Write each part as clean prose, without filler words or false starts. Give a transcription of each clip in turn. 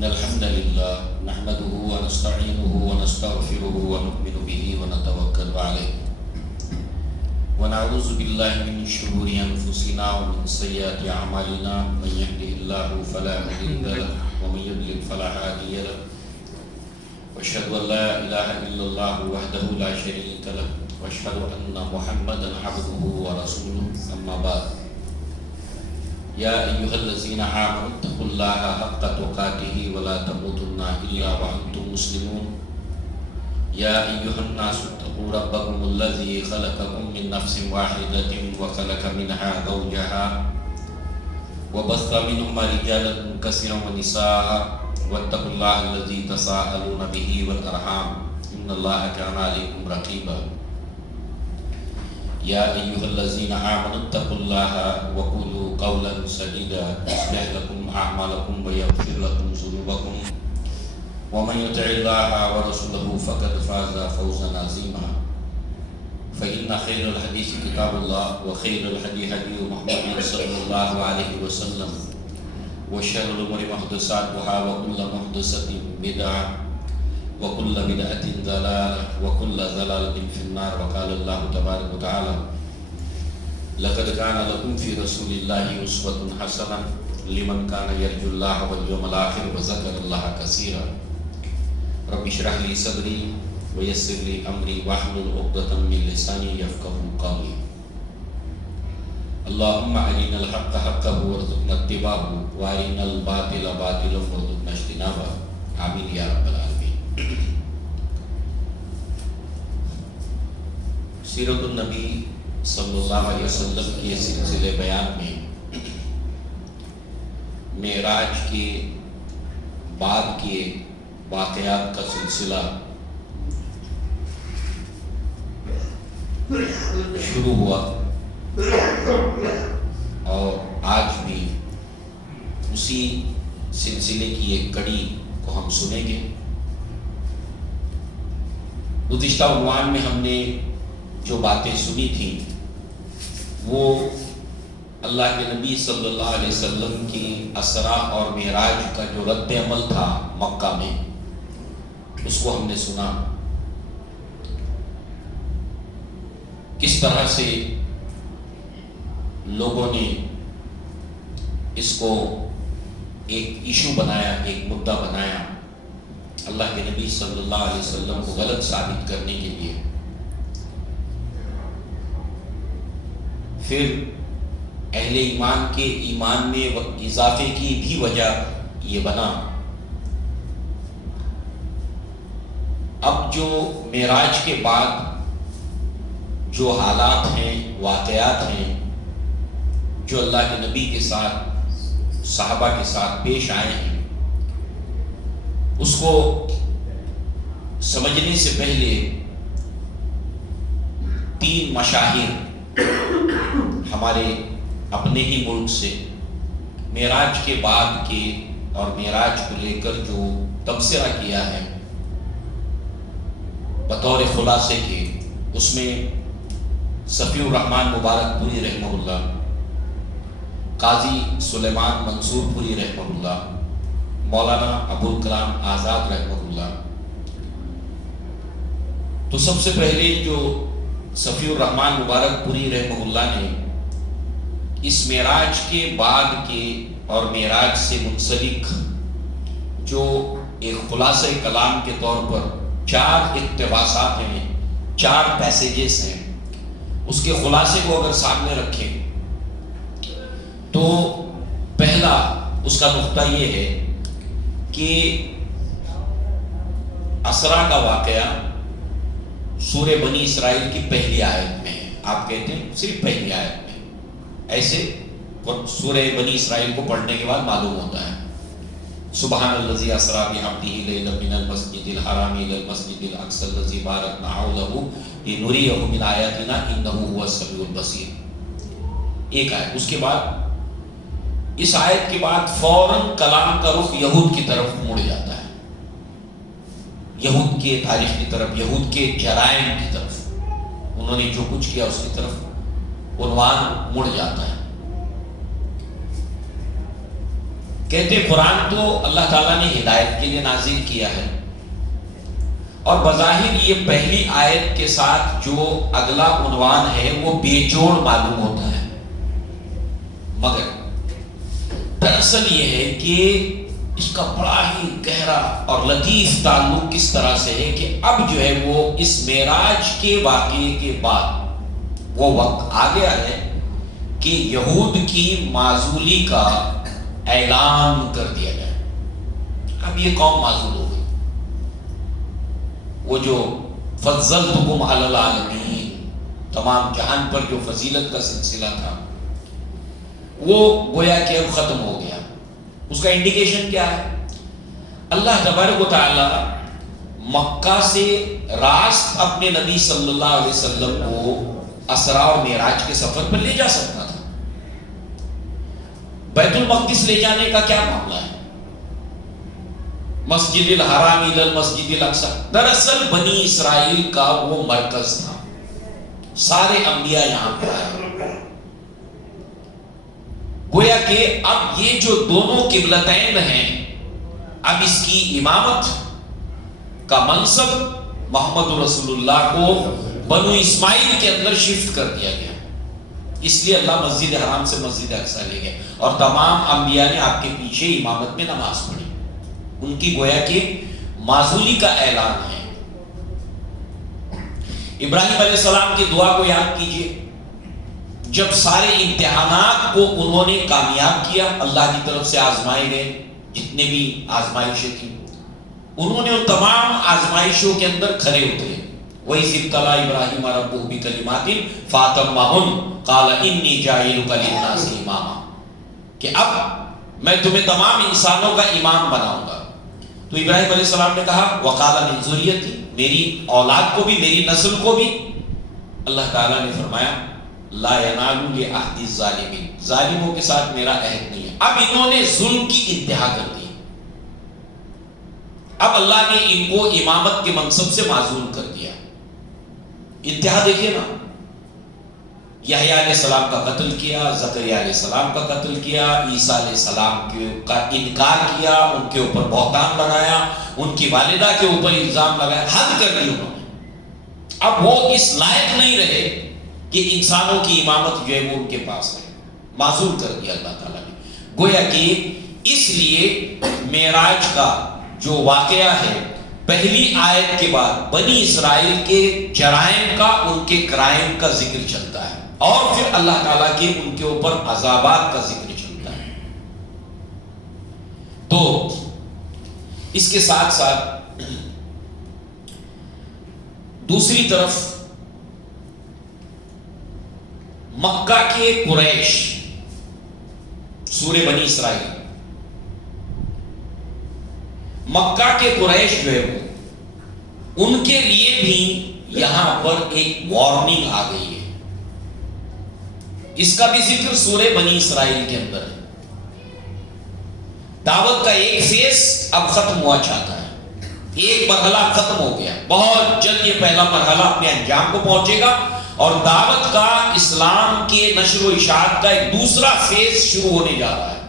إن الحمد لله نحمده ونستعينه ونستغفره ونؤمن به ونتوكل عليه ونعوذ بالله من شرور أنفسنا ومن سيئات أعمالنا من يهده الله فلا مضل له ومن يضلل فلا هادي له وأشهد أن لا إله إلا الله وحده لا شريك له وأشهد أن محمدا عبده ورسوله أما بعد يا أيها الذين آمنوا اتقوا الله حق تقاته ولا تموتن إلا وأنتم مسلمون يا أيها الناس اتقوا ربكم الذي خلقكم من نفس واحدة وخلق منها زوجها وبث منهما رجالا كثيرا ونساء واتقوا الله الذي تساءلون به والأرحام إن الله كان عليكم رقيبا يا أيها الذين آمنوا اتقوا الله وقولوا قولا سديدا يصلح لكم أعمالكم ويغفر لكم ذنوبكم ومن يطع الله ورسوله فقد فاز فوزا عظيما فإن خير الحديث كتاب الله وخير الهدي هدي محمد صلى الله عليه وسلم وشر الأمور محدثاتها وكل محدثة بدعة وكل بدعة ضلالة وكل ضلالة في النار وقال الله تبارك وتعالى لقد كان لكم في رسول الله أسوة حسنة لمن كان يرجو الله واليوم الآخر وذكر الله كثيرا رب اشرح لي صدري ويسر لي أمري واحلل عقدة من لساني يفقهوا قولي اللهم أرنا الحق حقا وارزقنا اتباعه وأرنا الباطل باطلا وارزقنا اجتنابه آمين يا رب العالمين. سیرت النبی صلی اللہ علیہ وسلم کے سلسلے بیان میں معراج کے بعد کے واقعات کا سلسلہ شروع ہوا اور آج بھی اسی سلسلے کی ایک کڑی کو ہم سنیں گے. گزشتہ عنوان میں ہم نے جو باتیں سنی تھیں وہ اللہ کے نبی صلی اللہ علیہ وسلم کی اسرا اور معراج کا جو رد عمل تھا مکہ میں اس کو ہم نے سنا. کس طرح سے لوگوں نے اس کو ایک ایشو بنایا, ایک مدعا بنایا اللہ کے نبی صلی اللہ علیہ وسلم کو غلط ثابت کرنے کے لیے. پھر اہل ایمان کے ایمان میں اضافے کی بھی وجہ یہ بنا. اب جو معراج کے بعد جو حالات ہیں, واقعات ہیں جو اللہ کے نبی کے ساتھ, صحابہ کے ساتھ پیش آئے ہیں, اس کو سمجھنے سے پہلے 3 مشاہیر ہمارے اپنے ہی ملک سے معراج کے بعد کے اور معراج کو لے کر جو تبصرہ کیا ہے بطور خلاصے کے, اس میں صفی الرحمن مبارک پوری رحمہ اللہ, قاضی سلیمان منصور پوری رحمہ اللہ, مولانا ابوالکلام آزاد رحمہ اللہ. تو سب سے پہلے جو صفی الرحمن مبارک پوری رحمہ اللہ نے اس معراج کے بعد کے اور معراج سے منسلک جو ایک خلاصہ کلام کے طور پر 4 اقتباسات ہیں, 4 پیسیجز ہیں, اس کے خلاصے کو اگر سامنے رکھیں تو پہلا اس کا نقطہ یہ ہے کہ اسرا کا واقعہ سورہ بنی اسرائیل کی پہلی آیت میں ہے. آپ کہتے ہیں صرف پہلی آیت میں, ایسے سورہ بنی اسرائیل کو پڑھنے کے بعد معلوم ہوتا ہے سبحان الذی اسری بعبدہ لیلا من المسجد الحرام الی المسجد الاقصی الذی بارکنا حولہ لنریہ من آیاتنا انہ هو السمیع البصیر. ایک آیت. اس کے بعد اس آیت کے بعد فوراً کلام کا رخ یہود کی طرف مڑ جاتا ہے, یہود کے تاریخ کی طرف, یہود کے جرائم کی طرف, انہوں نے جو کچھ کیا اس کی طرف عنوان مڑ جاتا ہے. کہتے قرآن تو اللہ تعالیٰ نے ہدایت کے لیے نازل کیا ہے، اور بظاہر یہ پہلی آیت کے ساتھ جو اگلا عنوان ہے وہ بے جوڑ معلوم ہوتا ہے، مگر دراصل یہ ہے کہ اس کا بڑا ہی گہرا اور لطیف تعلق کس طرح سے ہے کہ اب جو ہے وہ اس معراج کے واقعے کے بعد وہ وقت آ گیا ہے کہ یہود کی معزولی کا اعلان کر دیا گیا۔ اب یہ قوم معزول ہو گئی، وہ جو فضلتکم علی العالمین، تمام جہان پر جو فضیلت کا سلسلہ تھا وہ گویا کہ اب ختم ہو گیا۔ اس کا انڈیکیشن کیا ہے؟ اللہ تبارک و تعالی مکہ سے راست اپنے نبی صلی اللہ علیہ وسلم کو اسرا اور معراج کے سفر پر لے جا سکتا تھا۔ بیت المقدس لے جانے کا کیا معاملہ ہے؟ مسجد الحرام الی المسجد الاقصی دراصل بنی اسرائیل کا وہ مرکز تھا، سارے انبیاء یہاں پر آئے۔ گویا کہ اب یہ جو دونوں قبلتین ہیں، اب اس کی امامت کا منصب محمد رسول اللہ کو بنو اسماعیل کے اندر شفٹ کر دیا گیا، اس لیے اللہ مسجد حرام سے مسجد اقصی لے گئے، اور تمام انبیاء نے آپ کے پیچھے امامت میں نماز پڑھی۔ ان کی گویا کہ معزولی کا اعلان ہے۔ ابراہیم علیہ السلام کی دعا کو یاد کیجئے، جب سارے امتحانات کو انہوں نے کامیاب کیا، اللہ کی طرف سے آزمائے گئے جتنے بھی آزمائشیں تھیں، انہوں نے ان تمام آزمائشوں کے اندر کھرے اترے۔ وَإِذِ ابْتَلَىٰ إِبْرَاهِيمَ رَبُّهُ بِكَلِمَاتٍ فَأَتَمَّهُنَّ قَالَ إِنِّي جَاعِلُكَ لِلنَّاسِ إِمَامًا، کہ اب میں تمہیں تمام انسانوں کا امام بناؤں گا۔ تو ابراہیم علیہ السلام نے کہا وَقَالَ مِن ذُرِّيَّتِي، میری اولاد کو بھی، میری نسل کو بھی۔ اللہ تعالیٰ نے فرمایا لا ينال لعہد الظالمین، ظالموں کے ساتھ میرا عہد نہیں ہے۔ اب انہوں نے ظلم کی انتہا کر دی، اب اللہ نے ان کو امامت کے منصب سے معزول کر دیا۔ انتہا دیکھیے نا، یحییٰ علیہ السلام کا قتل کیا، زکریا علیہ السلام کا قتل کیا، عیسیٰ علیہ السلام کا انکار کیا، ان کے اوپر بہتان لگایا، ان کی والدہ کے اوپر الزام لگایا، حد کر دی انہوں نے۔ اب وہ اس لائق نہیں رہے کہ انسانوں کی امامت جو ہے وہ ان کے پاس ہے، معزول کر دیا اللہ تعالیٰ نے۔ گویا کہ اس لیے معراج کا جو واقعہ ہے، پہلی آیت کے بعد بنی اسرائیل کے جرائم کا، ان کے کرائم کا ذکر چلتا ہے، اور پھر اللہ تعالیٰ کے ان کے اوپر عذابات کا ذکر چلتا ہے۔ تو اس کے ساتھ ساتھ دوسری طرف مکہ کے قریش، سورہ بنی اسرائیل، مکہ کے قریش جو ہے وہ، ان کے لیے بھی یہاں پر ایک وارننگ آ گئی ہے۔ اس کا بھی ذکر سورہ بنی اسرائیل کے اندر ہے۔ دعوت کا ایک فیس اب ختم ہوا چاہتا ہے، ایک مرحلہ ختم ہو گیا، بہت جلد یہ پہلا مرحلہ اپنے انجام کو پہنچے گا، اور دعوت کا، اسلام کے نشر و اشاعت کا ایک دوسرا فیز شروع ہونے جا رہا ہے۔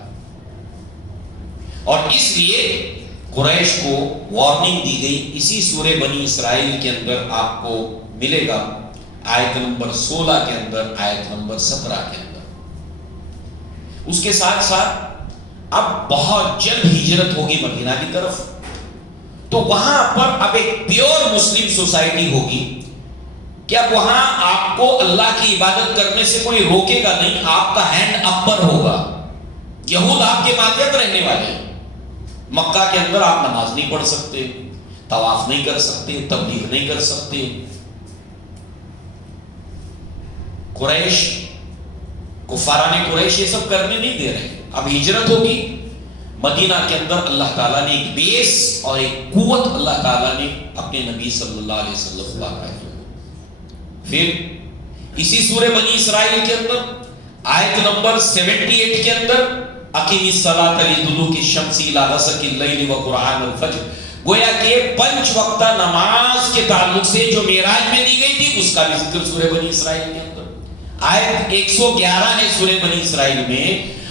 اور اس لیے قریش کو وارننگ دی گئی، اسی سورہ بنی اسرائیل کے اندر آپ کو ملے گا، آیت نمبر 16 کے اندر، آیت نمبر 17 کے اندر۔ اس کے ساتھ ساتھ اب بہت جلد ہجرت ہوگی مدینہ کی طرف، تو وہاں پر اب ایک پیور مسلم سوسائٹی ہوگی کہ اب وہاں آپ کو اللہ کی عبادت کرنے سے کوئی روکے گا نہیں، آپ کا ہینڈ اپر ہوگا۔ یہود آپ کے ماتحت رہنے والے ہیں، مکہ کے اندر آپ نماز نہیں پڑھ سکتے، طواف نہیں کر سکتے، تبلیغ نہیں کر سکتے۔ قریش، کفاران قریش یہ سب کرنے نہیں دے رہے۔ اب ہجرت ہوگی مدینہ کے اندر، اللہ تعالیٰ نے ایک بیس اور ایک قوت اللہ تعالیٰ نے اپنے نبی صلی اللہ علیہ وسلم کو عطا کی۔ پھر اسی سورہ بنی اسرائیل کے اندر آیت نمبر 78 کے اندر اقیم الصلاۃ لدلوک الشمس الی غسق اللیل وقرآن الفجر، گویا کہ 5 وقتہ نماز کے تعلق سے جو معراج میں دی گئی تھی اس کا بھی ذکر سورہ بنی اسرائیل کے اندر۔ آیت 111 ہے سورہ بنی اسرائیل میں،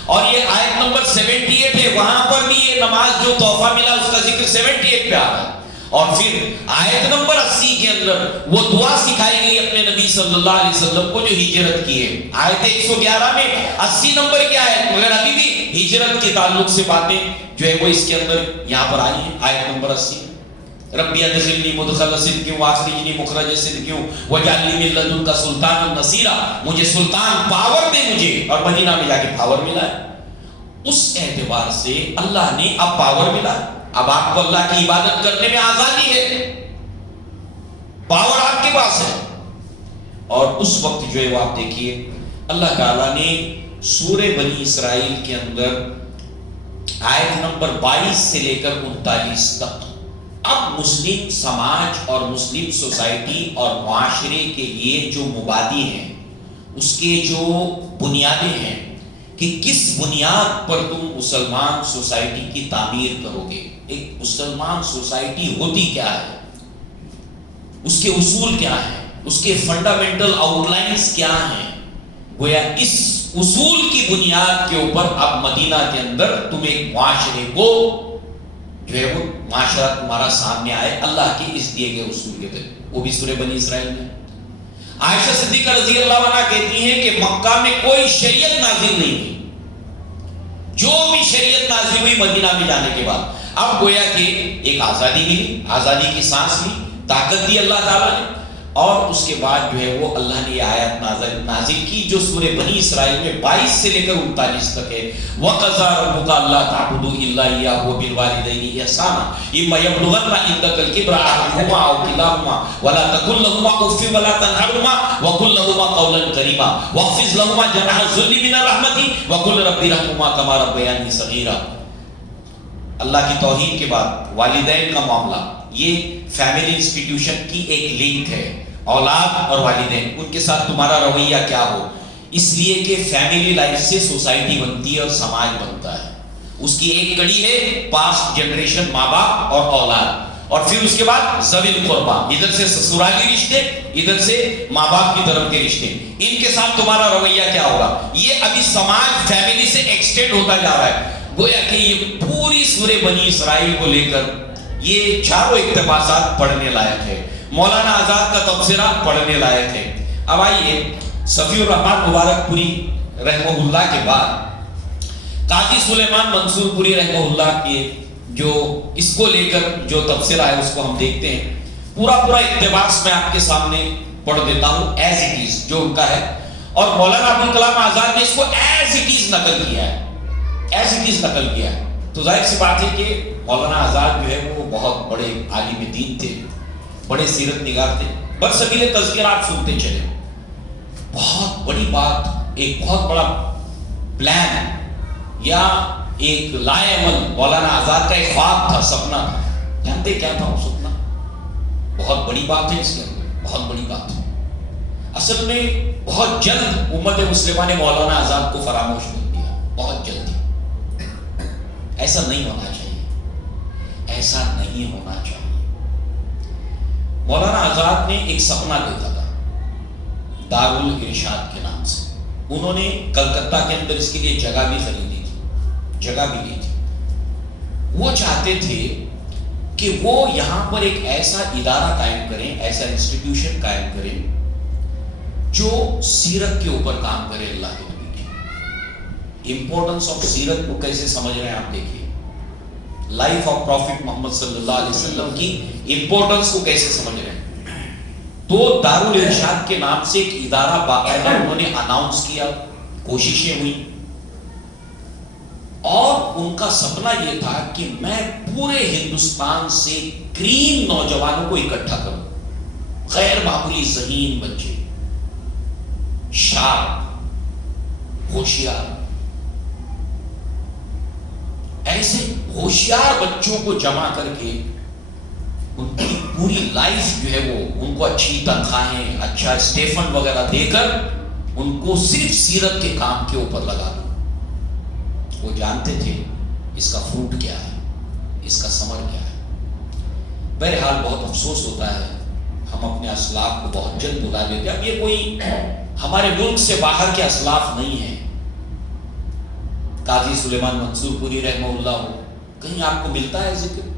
اور یہ آیت نمبر 78 ہے، وہاں پر بھی یہ نماز جو تحفہ ملا اس کا ذکر 78 پہ آ رہا ہے. اور پھر آیت نمبر 80 کے اندر وہ دعا سکھائی گئی اپنے نبی صلی اللہ علیہ وسلم کو جو ہجرت کی ہے. آیت 111 میں 80 نمبر کی آیت، مگر ابھی بھی ہجرت کے تعلق سے باتیں جو ہے وہ اس کے اندر یہاں پر آئی ہیں. آیت نمبر 80 ربی ادخلنی مدخل صدق واخرجنی مخرج صدق واجعل لی من لدنک سلطانا نصیرا، مجھے سلطان پاور دے مجھے، اور مدینہ میں جا کے پاور ملا ہے. اس اعتبار سے اللہ نے اب پاور ملا، اب آپ کو اللہ کی عبادت کرنے میں آزادی ہے، پاور آپ کے پاس ہے. اور اس وقت جو ہے وہ آپ دیکھیے اللہ تعالیٰ نے سورہ بنی اسرائیل کے اندر آیت نمبر 22 سے لے کر 39 تک اب مسلم سماج اور مسلم سوسائٹی اور معاشرے کے لیے جو مبادی ہیں، اس کے جو بنیادیں ہیں کہ کس بنیاد پر تم مسلمان سوسائٹی کی تعمیر کرو گے. ایک مسلمان سوسائٹی ہوتی کیا ہے، اس کے اصول کیا ہیں، اس کے فنڈامنٹل آؤٹ لائنز کیا ہیں. گویا اس اصول کی بنیاد کے اوپر اب مدینہ کے اندر تم ایک معاشرے کو جو ہے وہ معاشرہ تمہارا سامنے آئے اللہ کے اس دیے گئے اصول کے تحت. وہ بھی سورہ بنی اسرائیل میں. عائشہ صدیقہ رضی اللہ عنہ کہتی ہیں کہ مکہ میں کوئی شریعت نازل نہیں ہوئی، جو بھی شریعت نازل ہوئی مدینہ میں جانے کے بعد. اب گویا کہ ایک آزادی ملی، آزادی کی سانس لی، طاقت دی اللہ تعالیٰ نے. اور اس کے بعد جو ہے وہ اللہ نے یہ آیت نازل کی جو سورہ بنی اسرائیل میں 22 سے لے کر 39 تک ہے. وَقَضَىٰ رَبُّكَ أَلَّا تَعْبُدُوا إِلَّا إِيَّاهُ وَبِالْوَالِدَيْنِ إِحْسَانًا إِمَّا يَبْلُغَنَّ عِندَكَ الْكِبَرَ أَحَدُهُمَا أَوْ كِلَاهُمَا وَلَا تَقُل لَّهُمَا أُفٍّ وَلَا تَنْهَرْهُمَا وَقُل لَّهُمَا قَوْلًا كَرِيمًا وَاخْفِضْ لَهُمَا جَنَاحَ الذُّلِّ مِنَ الرَّحْمَةِ وَقُل رَّبِّ ارْحَمْهُمَا كَمَا رَبَّيَانِي صَغِيرًا. اللہ کی توحید کے بعد والدین کا معاملہ، یہ فیملی انسٹیٹیوشن کی ایک لنک ہے. اولاد اور والدین، ان کے ساتھ تمہارا رویہ کیا ہو، اس لیے کہ فیملی لائف سے سوسائٹی بنتی ہے اور سماج بنتا ہے. اس کی ایک کڑی ہے پاسٹ جنریشن، ماں باپ اور اولاد، اور پھر اس کے بعد ذوی القربا، ادھر سے سسرالی رشتے، ادھر سے ماں باپ کی طرف کے رشتے. ان کے ساتھ تمہارا رویہ کیا ہوگا. یہ ابھی سماج فیملی سے ایکسٹینڈ ہوتا جا رہا ہے. گویا کہ یہ پوری سورہ بنی اسرائیل کو لے کر یہ چاروں اقتباسات پڑھنے لائق ہے. مولانا آزاد کا تبصرہ پڑھنے لائق ہے. اب آئیے صفی الرحمن مبارک پوری رحمہ اللہ کے بعد قاضی سلیمان منصور پوری رحمہ اللہ کے جو اس کو لے کر جو تبصرہ ہے اس کو ہم دیکھتے ہیں. پورا اقتباس میں آپ کے سامنے پڑھ دیتا ہوں ایز اٹ از جو ان کا ہے. اور مولانا ابوالکلام آزاد نے اس کو ایز اٹ از نقل کیا ہے، ایز اٹ از نقل کیا ہے. تو ظاہر سی بات ہے کہ مولانا آزاد جو ہے وہ بہت بڑے عالم دین تھے، بڑے سیرت نگار تھے. برسبیل تذکرہ آپ سنتے چلے. بہت بڑی بات، ایک بہت بڑا پلان یا ایک لائے عمل مولانا آزاد کا ایک خواب تھا، سپنا تھا. جانتے کیا تھا وہ سپنا؟ بہت بڑی بات ہے اس کے اندر، بہت بڑی بات ہے. اصل میں بہت جلد امت مسلمہ نے مولانا آزاد کو فراموش کر دیا، بہت جلدی. ایسا نہیں ہونا چاہیے، ایسا نہیں ہونا چاہیے. مولانا آزاد نے ایک سپنا دیکھا تھا دارالارشاد کے نام سے. انہوں نے کلکتہ کے اندر اس کے لیے جگہ بھی خریدی تھی، جگہ بھی لی تھی. وہ چاہتے تھے کہ وہ یہاں پر ایک ایسا ادارہ قائم کریں، ایسا انسٹیٹیوشن قائم کریں جو سیرت کے اوپر کام کرے. اللہ کے نبی کی امپورٹنس آف سیرت کو کیسے سمجھ رہے ہیں آپ دیکھیے. لائف آف پروفٹ محمد صلی اللہ علیہ وسلم کی امپورٹنس کو کیسے سمجھ رہے ہیں. تو دارالارشاد کے نام سے ایک ادارہ باقاعدہ انہوں نے اناؤنس کیا، کوششیں ہوئی، اور ان کا سپنا یہ تھا کہ میں پورے ہندوستان سے گرین نوجوانوں کو اکٹھا کروں، غیر معمولی ذہین بچے، شارپ، ہوشیار، ایسے ہوشیار بچوں کو جمع کر کے ان کی پوری لائف جو ہے وہ ان کو اچھی تنخواہیں، اچھا اسٹیفن وغیرہ دے کر ان کو صرف سیرت کے کام کے اوپر لگا دوں. وہ جانتے تھے اس کا فروٹ کیا ہے، اس کا ثمر کیا ہے. بہرحال بہت افسوس ہوتا ہے ہم اپنے اسلاف کو بہت جلد بلا لیتے ہیں. اب یہ کوئی ہمارے ملک سے باہر کے اسلاف نہیں ہیں، قاضی سلیمان منصور پوری رحمہ اللہ ہو، کہیں آپ کو ملتا ہے ذکر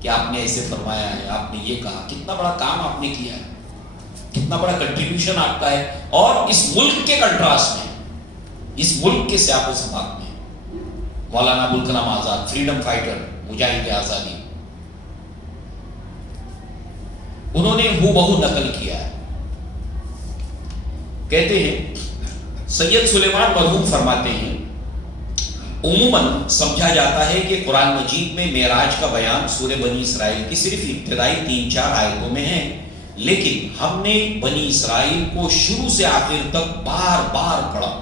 کہ آپ نے ایسے فرمایا ہے، آپ نے یہ کہا؟ کتنا بڑا کام آپ نے کیا ہے، کتنا بڑا کنٹریبیوشن آپ کا ہے، اور اس ملک کے کنٹراسٹ میں، اس ملک کے سیاق و سباق میں۔ مولانا ابوالکلام آزاد، فریڈم فائٹر، مجاہد آزادی، انہوں نے ہو بہو نقل کیا ہے۔ کہتے ہیں سید سلیمان مرحوم فرماتے ہیں عموماً سمجھا جاتا ہے کہ قرآن مجید میں معراج کا بیان سورہ بنی اسرائیل کی صرف ابتدائی 3-4 آیتوں میں ہے، لیکن ہم نے بنی اسرائیل کو شروع سے آخر تک بار بار پڑھا۔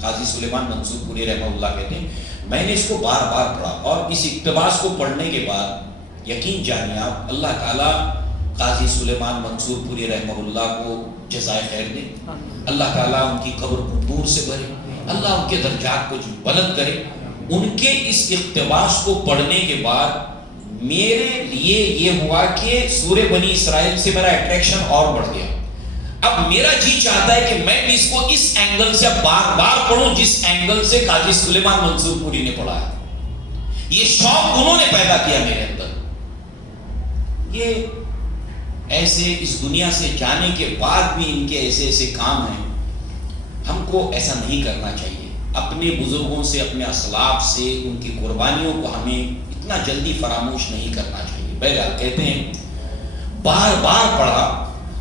قاضی سلیمان منصور پوری رحمہ اللہ کہتے ہیں میں نے اس کو بار بار پڑھا، اور اس اقتباس کو پڑھنے کے بعد یقین جانیے آپ، اللہ تعالیٰ قاضی سلیمان منصور پوری رحمہ اللہ کو جزائے خیر دے، اللہ تعالیٰ ان کی قبر کو نور سے بھرے، اللہ ان کے درجات کو بلند کرے۔ ان کے اس اقتباس کو پڑھنے کے بعد میرے لیے یہ ہوا کہ سورہ بنی اسرائیل سے میرا اٹریکشن اور بڑھ گیا۔ اب میرا جی چاہتا ہے کہ میں بھی اس کو اس اینگل سے بار بار پڑھوں جس اینگل سے قاضی سلیمان منصور پوری نے پڑھا ہے۔ یہ شوق انہوں نے پیدا کیا میرے اندر۔ یہ ایسے اس دنیا سے جانے کے بعد بھی ان کے ایسے ایسے کام ہیں، ہم کو ایسا نہیں کرنا چاہیے۔ اپنے بزرگوں سے، اپنے اسلاف سے، ان کی قربانیوں کو ہمیں اتنا جلدی فراموش نہیں کرنا چاہیے۔ بہرحال کہتے ہیں بار بار پڑھا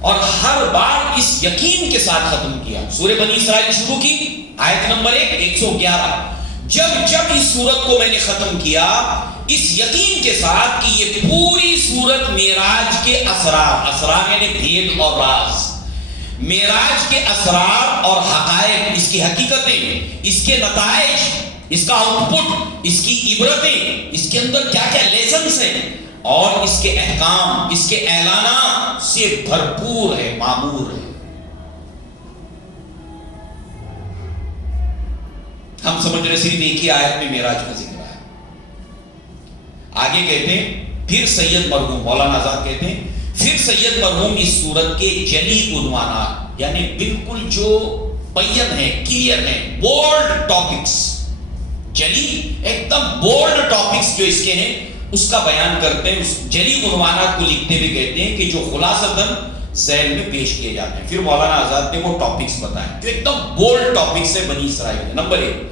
اور ہر بار اس یقین کے ساتھ ختم کیا۔ سورہ بنی اسرائیل شروع کی، آیت نمبر 111۔ جب اس سورت کو میں نے ختم کیا اس یقین کے ساتھ کہ یہ پوری سورت معراج کے اسرار یعنی بھید اور راز، معراج کے اسرار اور حقائق، اس کی حقیقتیں، اس کے نتائج، اس کا آؤٹ پٹ، اس کی عبرتیں، اس کے اندر کیا کیا لیسنس ہیں، اور اس کے احکام، اس کے اعلانات سے بھرپور ہے، معمور ہے۔ ہم سمجھ رہے صرف ایک ہی آیت میں معراج کا ذکر ہے۔ آگے کہتے ہیں پھر سید مرحوم مولانا آزاد کہتے ہیں پھر سید مرحوم اس سورت کے جلی عنوانات یعنی بالکل جو بین ہے، کلیئر ہے، بولڈ ٹاپکس، جلی ایک دم بولڈ ٹاپکس جو اس کے ہیں اس کا بیان کرتے ہیں۔ اس جلی عنوانات کو لکھتے ہوئے کہتے ہیں کہ جو خلاصتاً ذہن میں پیش کیے جاتے ہیں۔ پھر مولانا آزاد نے وہ ٹاپکس بتائے جو ایک دم بولڈ ٹاپکس ہے بنی اسرائیل میں۔ نمبر 1،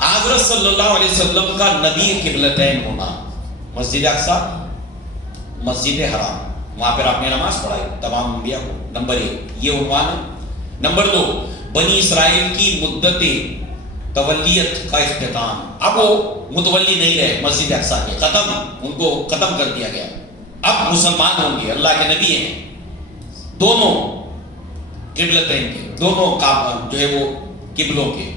حضرت صلی اللہ علیہ وسلم کا نبی قبلتین ہونا، مسجد اقصی، مسجد حرام، وہاں پر آپ نے نماز پڑھائی تمام انبیاء کو۔ نمبر 1 یہ عنوان ہے۔ نمبر 2 بنی اسرائیل کی مدت تولیت کا اختتام، اب وہ متولی نہیں رہے مسجد اقصی کے، ختم، ان کو ختم کر دیا گیا، اب مسلمان ہوں گے، اللہ کے نبی ہیں، دونوں قبلتین کے، دونوں جو ہے وہ قبلوں کے۔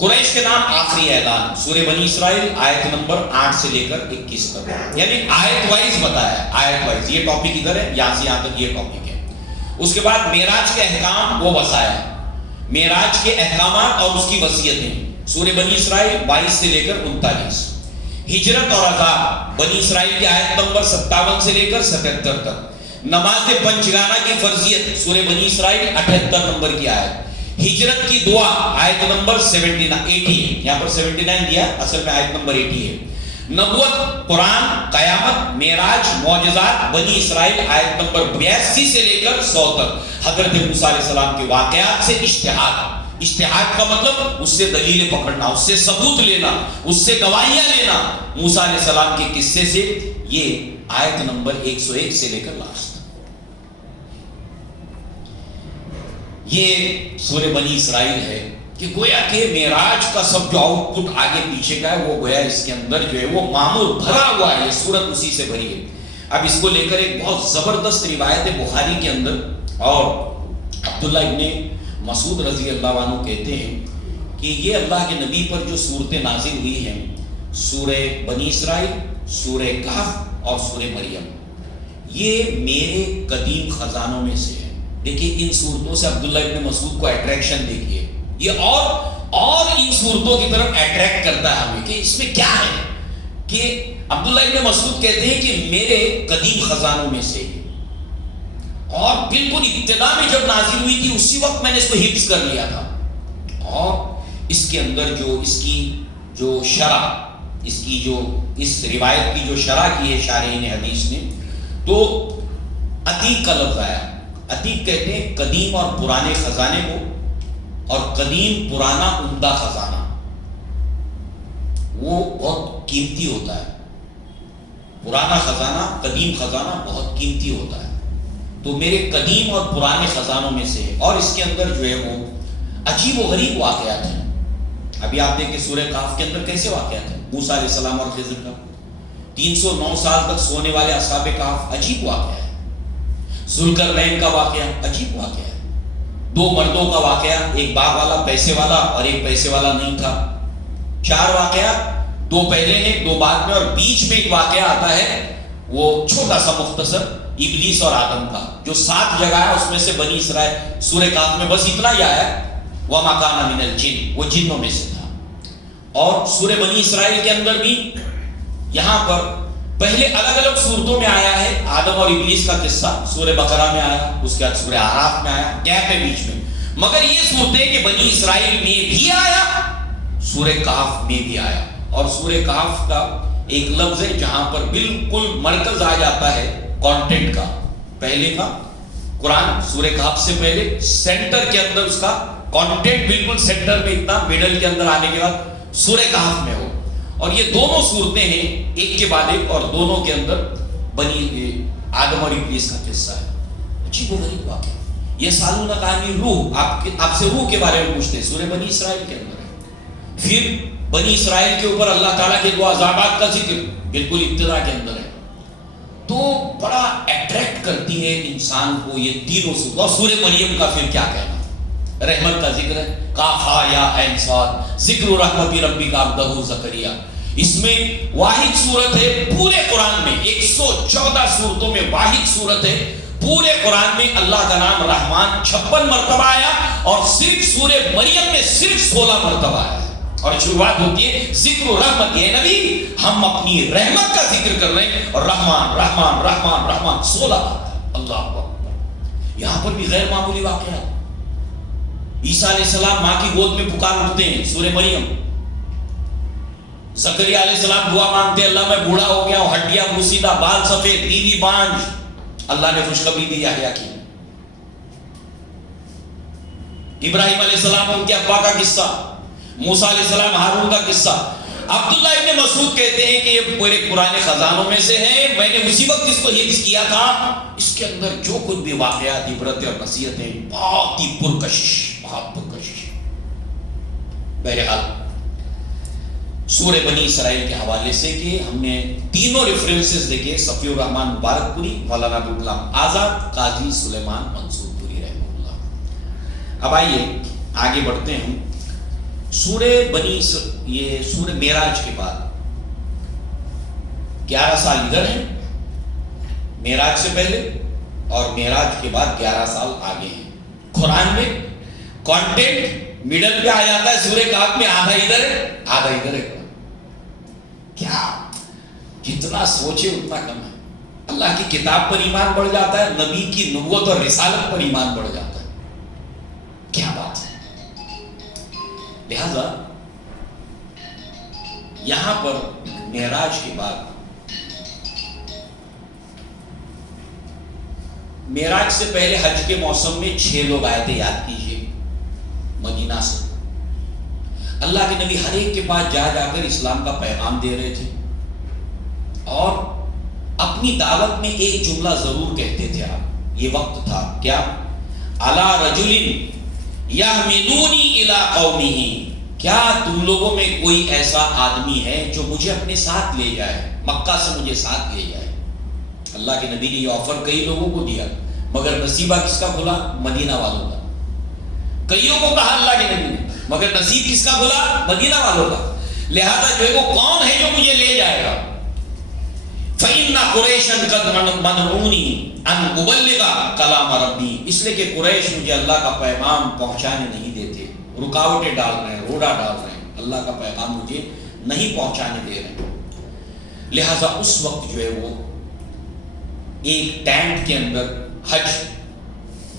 قریش کے نام آخری اعلان، سورہ بنی اسرائیل آیت نمبر 8 سے لے کر 21 تک، یعنی آیت وائز بتایا ہے، آیت وائز یہ ٹاپک ادھر ہے، یہاں سے یہاں تک یہ ٹاپک ہے۔ اس کے بعد معراج کے احکام وہ بتایا، معراج کے احکامات اور اس کی وصیتیں، سورہ بنی اسرائیل 22 سے لے کر 39۔ ہجرت اور عذاب، بنی اسرائیل کی آیت نمبر 57 سے لے کر 77 تک۔ نماز پنجگانہ کی فرضیت، سورہ بنی اسرائیل 78 نمبر کی آیت۔ ہجرت کی دعا، آیت نمبر 80 ہے، یہاں پر 79 دیا، اصل میں آیت نمبر 80 ہے۔ نبوت، قرآن، قیامت، معراج، معجزات، بنی اسرائیل آیت نمبر 82 سے لے کر 100 تک۔ حضرت موسیٰ علیہ السلام کے واقعات سے اجتہاد، اجتہاد کا مطلب اس سے دلیلیں پکڑنا، اس سے ثبوت لینا، اس سے گواہیاں لینا، موسیٰ علیہ السلام کے قصے سے، یہ آیت نمبر 101 سے لے کر لاسٹ۔ یہ سورہ بنی اسرائیل ہے کہ گویا کہ معراج کا سب جو آؤٹ پٹ آگے پیچھے کا ہے وہ گویا اس کے اندر جو ہے وہ معمول بھرا ہوا ہے، یہ سورت اسی سے بھری ہے۔ اب اس کو لے کر ایک بہت زبردست روایت ہے بخاری کے اندر، اور عبداللہ ابن مسعود رضی اللہ عنہ کہتے ہیں کہ یہ اللہ کے نبی پر جو صورتیں نازل ہوئی ہیں، سورہ بنی اسرائیل، سورہ کہف اور سورہ مریم، یہ میرے قدیم خزانوں میں سے ہے۔ دیکھیے ان صورتوں سے عبداللہ ابن مسعود کو اٹریکشن دیکھیے، یہ اور ان صورتوں کی طرف اٹریکٹ کرتا ہے ہمیں کہ اس میں کیا ہے، کہ عبداللہ ابن مسعود کہتے ہیں کہ میرے قدیم خزانوں میں سے، اور بالکل ابتدا میں جب نازل ہوئی تھی اسی وقت میں نے اس کو حفظ کر لیا تھا، اور اس کے اندر جو اس کی جو شرح اس کی جو اس روایت کی جو شرح کی ہے شارحین حدیث نے، تو عتیق کا لفظ آیا. عتیق کہتے ہیں قدیم اور پرانے خزانے کو، اور قدیم پرانا عمدہ خزانہ وہ بہت قیمتی ہوتا ہے. پرانا خزانہ، قدیم خزانہ بہت قیمتی ہوتا ہے. تو میرے قدیم اور پرانے خزانوں میں سے، اور اس کے اندر جو ہے وہ عجیب و غریب واقعات ہیں. ابھی آپ دیکھیں سورہ کہف کے اندر کیسے واقعات ہیں. موسیٰ علیہ السلام اور خضر کا 309 سال تک سونے والے اصحاب کہف، عجیب واقعہ ہے. ذوالقرنین کا واقعہ، عجیب واقعہ ہے. 2 مردوں کا واقعہ، ایک باغ والا پیسے والا اور ایک پیسے والا نہیں تھا. 4 واقعات، 2 پہلے ہیں 2 بعد میں، اور بیچ میں ایک واقعہ آتا ہے وہ چھوٹا سا مختصر، ابلیس اور آدم کا، جو 7 جگہ ہے اس میں سے بنی اسرائیل سورہ کہف میں بس اتنا ہی آیا ہے، وَمَا كَانَ مِنَ الْجِنِّ، وہ جنوں میں سے تھا. اور سورہ بنی اسرائیل کے اندر بھی یہاں پر پہلے الگ الگ صورتوں میں آیا ہے آدم اور ابلیس کا قصہ. سورہ بقرہ میں آیا، اس کے بعد سورہ اعراف میں آیا، گیپ ہے بیچ میں. مگر یہ صورتیں کہ بنی اسرائیل میں بھی آیا، سورہ کہف میں بھی آیا. اور سورہ کہف کا ایک لفظ ہے جہاں پر بالکل مرکز آ جاتا ہے کانٹینٹ کا. پہلے کا قرآن سورہ کہف سے پہلے سینٹر کے اندر اس کا کانٹینٹ بالکل سینٹر میں اتنا، مڈل کے اندر آنے کے بعد سورہ کہف میں ہو. اور یہ دونوں صورتیں ہیں ایک کے بعد ایک، اور دونوں کے اندر بنی آدم اور ابلیس کا قصہ ہے. عجیب و غریب واقعہ. یہ سالونک عن روح، آپ سے روح کے بارے میں پوچھتے ہیں، سورہ بنی اسرائیل کے اندر ہے. پھر بنی اسرائیل کے اوپر اللہ تعالیٰ کے 2 عذابات کا ذکر بالکل ابتدا کے اندر ہے. تو بڑا اٹریکٹ کرتی ہے انسان کو یہ تینوں صورت. اور سورہ مریم کا پھر کیا کہنا، رحمت کا ذکر ہے، کافا یا عین صاد، ذکر رحمت ربک عبدہ زکریا. اس میں واحد صورت ہے پورے قرآن میں، 114 صورتوں میں واحد صورت ہے پورے قرآن میں. اللہ کا نام رحمان 56 مرتبہ آیا، اور صرف سورہ مریم میں صرف 16 مرتبہ آیا. اور شروعات ہوتی ہے ذکر رحمت، یہ نبی ہم اپنی رحمت کا ذکر کر رہے ہیں، اور رحمان رحمان رحمان رحمان 16 آتا ہے. اللہ اکبر. یہاں پر بھی غیر معمولی واقعہ ہے. عیسیٰ علیہ السلام ماں کی گود میں پکار اٹھتے ہیں، سورہ مریم. زکریا علیہ السلام دعا مانگتے ہیں، اللہ میں بوڑھا ہو گیا ہوں، ہڈیاں بوسیدہ، بال سفید، بیوی بانج. اللہ نے خوشخبری دی یحییٰ کی. ابراہیم علیہ السلام ان کے ابا کا قصہ، موسیٰ علیہ السلام ہارون کا قصہ. عبداللہ ابن مسعود کہتے ہیں کہ یہ میرے پرانے خزانوں میں سے ہے، میں نے اسی وقت اس کو حفظ کیا تھا. اس کے اندر جو کچھ بھی واقعات، عبرتیں اور نصیحتیں بہت ہی پرکشش، بہت پرکشش. بہرحال سورہ بنی اسرائیل کے حوالے سے کہ ہم نے تینوں ریفرنسز دیکھے، صفی الرحمان مبارک پوری، مولانا عبدالکلام آزاد، قاضی سلیمان منصور پوری رحمہ اللہ. اب آئیے آگے بڑھتے ہیں. سورہ یہ سورہ معراج کے بعد 11 سال ادھر ہیں معراج سے پہلے، اور معراج کے بعد 11 سال آگے ہیں. قرآن میں کانٹینٹ مڈل پہ آ جاتا ہے. سورہ کہف میں آدھا ادھر ہے آدھا ادھر ہے. کیا جتنا سوچے اتنا کم ہے. اللہ کی کتاب پر ایمان بڑھ جاتا ہے، نبی کی نبوت اور رسالت پر ایمان بڑھ جاتا ہے. کیا بات ہے. لہذا یہاں پر معراج کے بعد، معراج سے پہلے حج کے موسم میں 6 لوگ آئے تھے، یاد کیجئے، مدینہ سے. اللہ کے نبی ہر ایک کے پاس جا جا کر اسلام کا پیغام دے رہے تھے، اور اپنی دعوت میں ایک جملہ ضرور کہتے تھے آپ. یہ وقت تھا کیا، علی رجل یحملونی الی قومہ، کیا تم لوگوں میں کوئی ایسا آدمی ہے جو مجھے اپنے ساتھ لے جائے، مکہ سے مجھے ساتھ لے جائے. اللہ کے نبی نے یہ آفر کئی لوگوں کو دیا، مگر نصیبہ کس کا کھلا، مدینہ والوں کا. کئیوں کو کہا اللہ کے نبی نے، مگر نصیب کس کا کھلا، مدینہ والوں کا. لہذا جو ہے وہ کون ہے جو مجھے لے جائے گا. فَإِنَّ قُرَيْشًا قَدْ مَنْعُونِي أَنْ أُبَلِّغَ كَلَامَ رَبِّي، اس لیے کہ قریش مجھے اللہ کا پیغام پہنچانے نہیں دیتے، رکاوٹیں ڈال رہے ہیں، روڑا ڈال رہے ہیں، اللہ کا پیغام مجھے نہیں پہنچانے دے رہے ہیں. لہذا اس وقت جو ہے وہ ایک ٹینٹ کے اندر حج،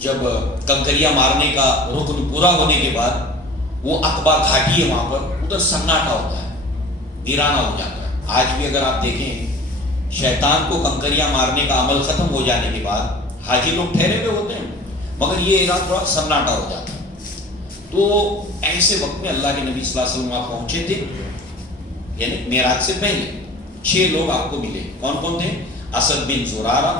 جب کنکریاں مارنے کا رکن پورا ہونے کے بعد، وہ عقبہ گھاٹی ہے وہاں پر، ادھر سناٹا ہوتا ہے. ویرانہ ہو جاتا ہے۔ آج بھی اگر آپ دیکھیں شیطان کو کنکریاں مارنے کا عمل ختم ہو جانے کے بعد حاجی لوگ ٹھہرے ہوئے ہوتے ہیں، مگر یہ علاقہ تھوڑا سناٹا ہو جاتا ہے۔ تو ایسے وقت میں اللہ کے نبی صلی اللہ علیہ وسلم وہاں پہنچے تھے، یعنی معراج سے پہلے 6 لوگ آپ کو ملے۔ کون کون تھے؟ اسد بن زرارہ،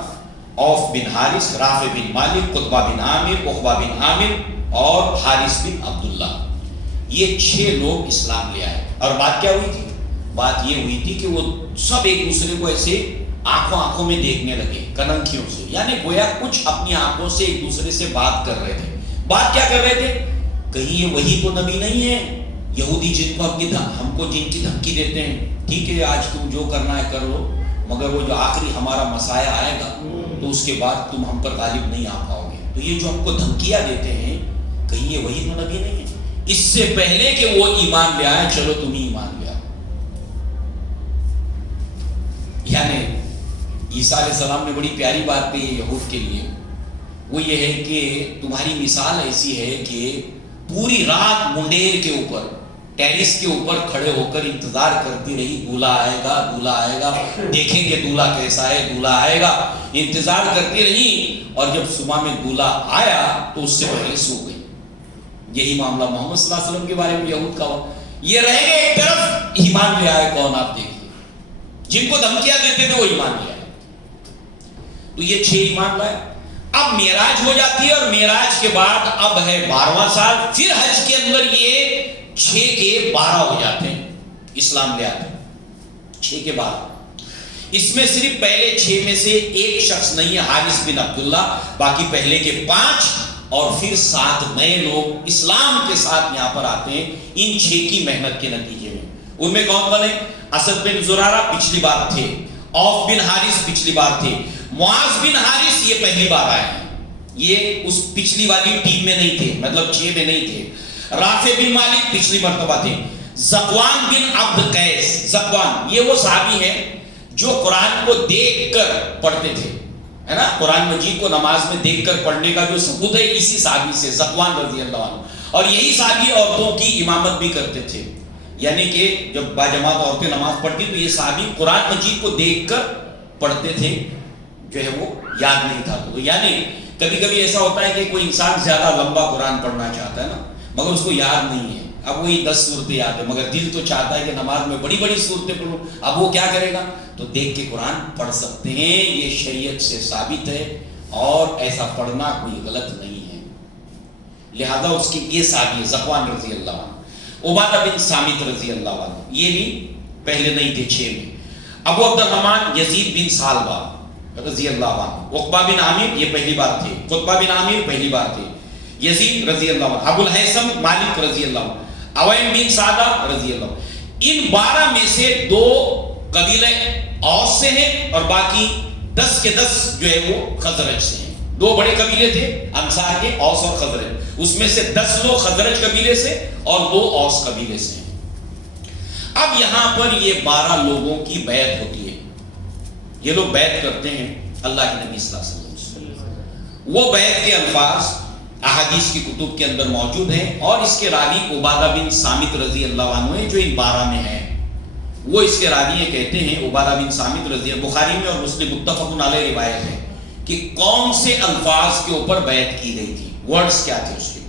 اوف بن حارث، رافع بن مالک، قطبہ بن عامر، عقبہ بن عامر اور حارث بن عبداللہ۔ یہ 6 لوگ اسلام لے آئے۔ اور بات کیا ہوئی تھی؟ بات یہ ہوئی تھی کہ وہ سب ایک دوسرے کو ایسے آنکھوں میں دیکھنے لگے، کننکھیوں سے، یعنی گویا کچھ اپنی آنکھوں سے ایک دوسرے سے بات کر رہے تھے۔ بات کیا کر رہے تھے؟ کہیں یہ وہی تو نبی نہیں ہے یہودی جن کو ہم کو جن کی دھمکی دیتے ہیں، ٹھیک ہے آج تم جو کرنا ہے کر لو، مگر وہ جو آخری ہمارا مسایہ آئے گا تو اس کے بعد تم ہم پر غالب نہیں آ پاؤ گے۔ تو یہ جو ہم کو دھمکیاں دیتے ہیں، کہیں یہ وہی تو نبی نہیں ہے؟ اس سے پہلے کہ وہ ایمان لے آئے، چلو تم ہی ایمان لے آؤ۔ یعنی عیسیٰ علیہ السلام نے بڑی پیاری بات کہی ہے یہود کے لیے، وہ یہ ہے کہ تمہاری مثال ایسی ہے کہ پوری رات منڈیر کے اوپر، ٹیرس کے اوپر کھڑے ہو کر انتظار کرتی رہی، دولہا آئے گا، دولہا آئے گا، دیکھیں گے دولہا کیسا ہے، دولہا آئے گا، انتظار کرتی رہی، اور جب صبح میں دولہا آیا تو اس سے پہلے سو گئی۔ یہی معاملہ محمد صلی اللہ علیہ وسلم کے بارے میں یہود کا ہوا۔ یہ رہ گئے ایک طرف، ایمان لے آئے کون؟ آپ دیکھیے، جن کو دھمکیاں دیتے تھے وہ ایمان لے آئے۔ تو یہ 6 ایمان لائے۔ اب معراج ہو جاتی ہے، اور معراج کے بعد اب ہے 12واں سال، پھر حج کے اندر یہ 6 کے 12 ہو جاتے ہیں، اسلام لے آتے ہیں 6 کے 12۔ اس میں صرف پہلے 6 میں سے ایک شخص نہیں ہے، حارث بن عبداللہ، باقی پہلے کے 5 اور پھر 7 نئے لوگ اسلام کے ساتھ یہاں پر آتے ہیں ان 6 کی محنت کے نتیجے میں۔ ان میں کون کون ہے؟ اسد بن زرارہ پچھلی بار تھے، اوف بن حارث پچھلی بار تھے، معاذ بن حارث یہ پہلی بار آئے ہیں، یہ اس پچھلی والی ٹیم میں نہیں تھے، مطلب 6 میں نہیں تھے۔ رافع بن مالک پچھلی مرتبہ تھے۔ ذکوان بن عبد قیس، ذکوان یہ وہ صحابی ہیں جو قرآن کو دیکھ کر پڑھتے تھے، ہے نا، قرآن مجید کو نماز میں دیکھ کر پڑھنے کا جو ثبوت ہے اسی صحابی سے، ذکوان رضی اللہ عنہ۔ اور یہی صحابی عورتوں کی امامت بھی کرتے تھے، یعنی کہ جب باجماعت عورتیں نماز پڑھتی تو یہ صحابی قرآن مجید کو دیکھ کر پڑھتے تھے، جو ہے وہ یاد نہیں تھا۔ تو یعنی کبھی کبھی ایسا ہوتا ہے کہ کوئی انسان زیادہ لمبا قرآن پڑھنا چاہتا ہے نا، مگر اس کو یاد نہیں ہے، اب وہی 10 صورتیں یاد ہے، مگر دل تو چاہتا ہے کہ نماز میں بڑی بڑی صورتیں پڑھوں، اب وہ کیا کرے گا؟ تو دیکھ کے قرآن پڑھ سکتے ہیں، یہ شریعت سے ثابت ہے اور ایسا پڑھنا کوئی غلط نہیں ہے۔ لہذا اس کی یہ صحابی ذکوان رضی اللہ عنہ، عبادہ بن صامت رضی اللہ عنہ، یہ بھی پہلے نہیں تھے 6 میں۔ ابو عبد الرحمن یزید بن سالبہ رضی اللہ عنہ، عقبہ بن عامر یہ پہلی بار تھے، قطبہ بن عامر پہلی بار تھے، یزید رضی اللہ عنہ، ابو الحیثم مالک رضی اللہ عنہ، اویم بن سعدہ رضی اللہ عنہ۔ ان 12 میں سے 2 قبیلے اوس سے ہیں اور باقی 10 کے 10 جو ہے وہ خزرج سے ہیں۔ 2 بڑے قبیلے تھے انصار کے، اوس اور خزرج، اس میں سے 10 لوگ خزرج قبیلے سے اور 2 اوس قبیلے سے ہیں۔ اب یہاں پر یہ 12 لوگوں کی بیعت ہوتی ہے، یہ لوگ بیعت کرتے ہیں اللہ کے نبی صلی اللہ علیہ وسلم سے۔ وہ بیعت کے الفاظ احادیث کی کتب کے اندر موجود ہیں، اور اس کے راوی عبادہ بن صامت رضی اللہ عنہ ہیں جو ان 12 میں ہیں۔ وہ اس کے راوی کہتے ہیں، عبادہ بن صامت رضی اللہ، بخاری میں اور مسلم متفق علیہ روایت ہے کہ کون سے الفاظ کے اوپر بیعت کی گئی تھی، ورڈز کیا تھے اس کے۔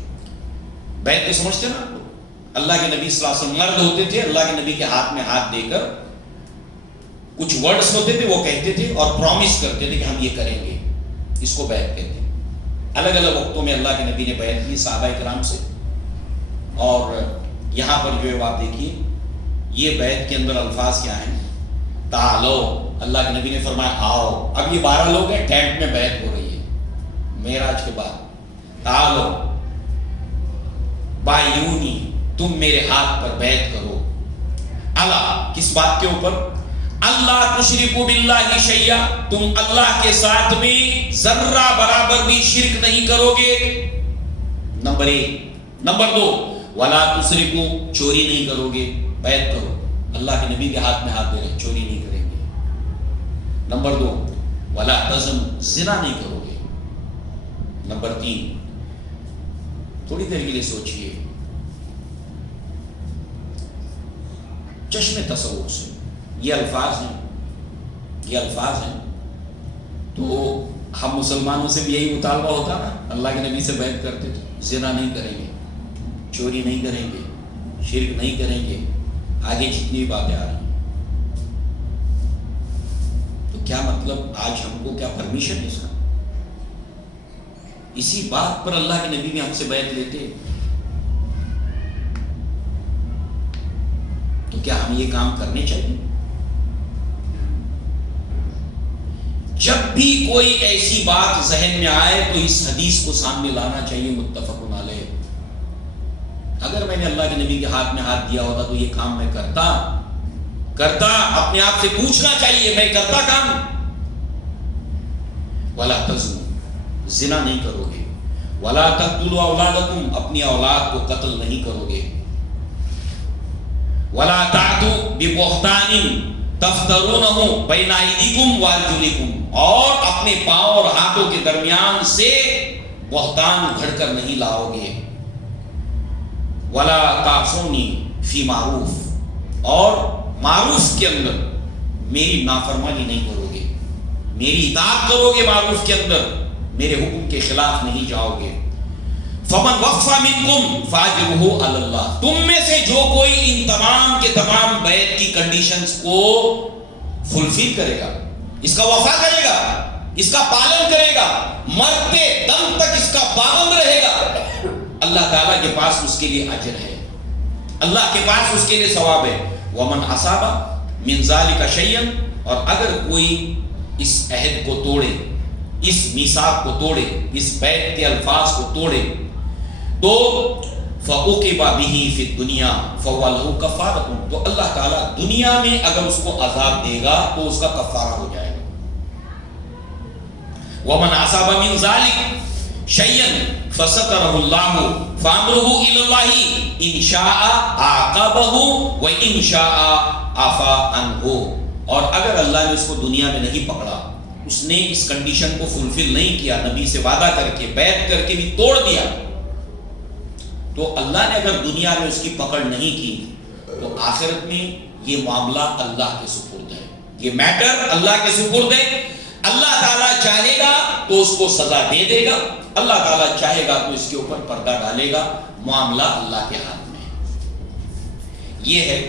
بیعت تو سمجھتے ہیں نا، اللہ کے نبی صلی اللہ علیہ وسلم مرد ہوتے تھے، اللہ کے نبی کے ہاتھ میں ہاتھ دے کر کچھ ورڈز ہوتے تھے وہ کہتے تھے اور پرومس کرتے تھے کہ ہم یہ کریں گے، اس کو بیعت کہتے ہیں۔ الگ الگ وقتوں میں اللہ کے نبی نے بیعت کی صحابہ کرام سے، اور یہاں پر جو ہے آپ دیکھیے یہ بیعت کے اندر الفاظ کیا ہیں۔ تعالو، اللہ کے نبی نے فرمایا آؤ، اب یہ 12 لوگ ہیں، ٹینٹ میں بیعت ہو رہی ہے معراج کے بعد۔ تعالو بایونی، تم میرے ہاتھ پر بیعت کرو۔ اللہ کس بات کے اوپر؟ اللہ تشرکو باللہ شیئا، تم اللہ کے ساتھ میں ذرہ برابر بھی شرک نہیں کرو گے، نمبر 1۔ نمبر 2، ولا تسرکو، چوری نہیں کرو گے، بیعت کرو، اللہ کے نبی کے ہاتھ میں ہاتھ دے رہے، چوری نہیں کریں گے۔ نمبر 2، ولا تزنوا، زنا نہیں کرو گے۔ نمبر 3، تھوڑی دیر کے لیے سوچئے، چشم تصور سے. یہ الفاظ ہیں. تو ہم مسلمانوں سے بھی یہی مطالبہ ہوتا نا, اللہ کے نبی سے بیعت کرتے تھے, زنا نہیں کریں گے, چوری نہیں کریں گے, شرک نہیں کریں گے, آگے جتنی باتیں آ رہی ہیں. تو کیا مطلب آج ہم کو کیا پرمیشن ہے اس کا؟ اسی بات پر اللہ کے نبی بھی ہم سے بیعت لیتے. تو کیا ہم یہ کام کرنے چاہیے؟ جب بھی کوئی ایسی بات ذہن میں آئے تو اس حدیث کو سامنے لانا چاہیے, متفق علیہ. اگر میں نے اللہ کے نبی کے ہاتھ میں ہاتھ دیا ہوتا تو یہ کام میں کرتا. اپنے آپ سے پوچھنا چاہیے میں کرتا کام. وَلَا تَزْنُوا, زنا نہیں کرو گے. وَلَا تَقْتُلُوا أَوْلَادَكُمْ, اپنی اولاد کو قتل نہیں کرو گے. وَلَا تَعْتُوا بِبُهْتَانٍ تَفْتَرُونَهُ بَيْنَ أَيْدِيكُمْ وَأَرْجُلِكُمْ, اور اپنے پاؤں اور ہاتھوں کے درمیان سے بہتان گھڑ کر نہیں لاؤ گے. وَلَا تَعْصُونِي فِي مَعْرُوفٍ, اور معروف کے اندر میری نافرمانی نہیں کرو گے, میری اطاعت کرو گے. معروف کے اندر میرے حکم کے خلاف نہیں جاؤ گے. فَمَنْ وَقْفَ مِنْكُمْ فَأَجْرُهُ عَلَى اللَّهِ, تم میں سے جو کوئی ان تمام کے تمام بیعت کی کنڈیشنز کو فلفل کرے گا, اس کا وفا کرے گا, اس کا پالن کرے گا, مرتے دم تک اس کا پابند رہے گا, اللہ تعالیٰ کے پاس اس کے لیے اجر ہے, اللہ کے پاس اس کے لیے ثواب ہے. وَمَنْ أَصَابَ مِنْ ذَلِكَ شَيْئًا, اور اگر کوئی اس عہد کو توڑے, اس میثاق کو توڑے, اس بیعت کے الفاظ کو توڑے, تو فَعُوقِبَ بِهِ فِي الدُّنْيَا فَهُوَ لَهُ كَفَّارَةٌ, تو اللہ تعالیٰ دنیا میں اگر اس کو عذاب دے گا تو اس کا کفارہ ہو جائے گا. وَمَنْ أَصَابَ مِنْ ذَلِكَ شَيْئًا فَسَتَرَهُ اللَّهُ فَأَمْرُهُ إِلَى اللَّهِ إِنْ شَاءَ عَاقَبَهُ وَإِنْ شَاءَ عَفَا عَنْهُ, اور اگر اللہ نے اس کو دنیا میں نہیں پکڑا, اس نے اس کنڈیشن کو فلفل نہیں کیا, نبی سے وعدہ کر کے بیعت کر کے بھی توڑ دیا, تو اللہ نے اگر دنیا میں اس کی پکڑ نہیں کی تو آخرت میں یہ معاملہ اللہ کے سپرد ہے, یہ میٹر اللہ کے سپرد ہے. اللہ تعالیٰ چاہے گا تو اس کو سزا دے دے گا, اللہ تعالیٰ چاہے گا تو اس کے اوپر پردہ ڈالے گا. معاملہ اللہ کے ہاتھ میں ہے, یہ ہے.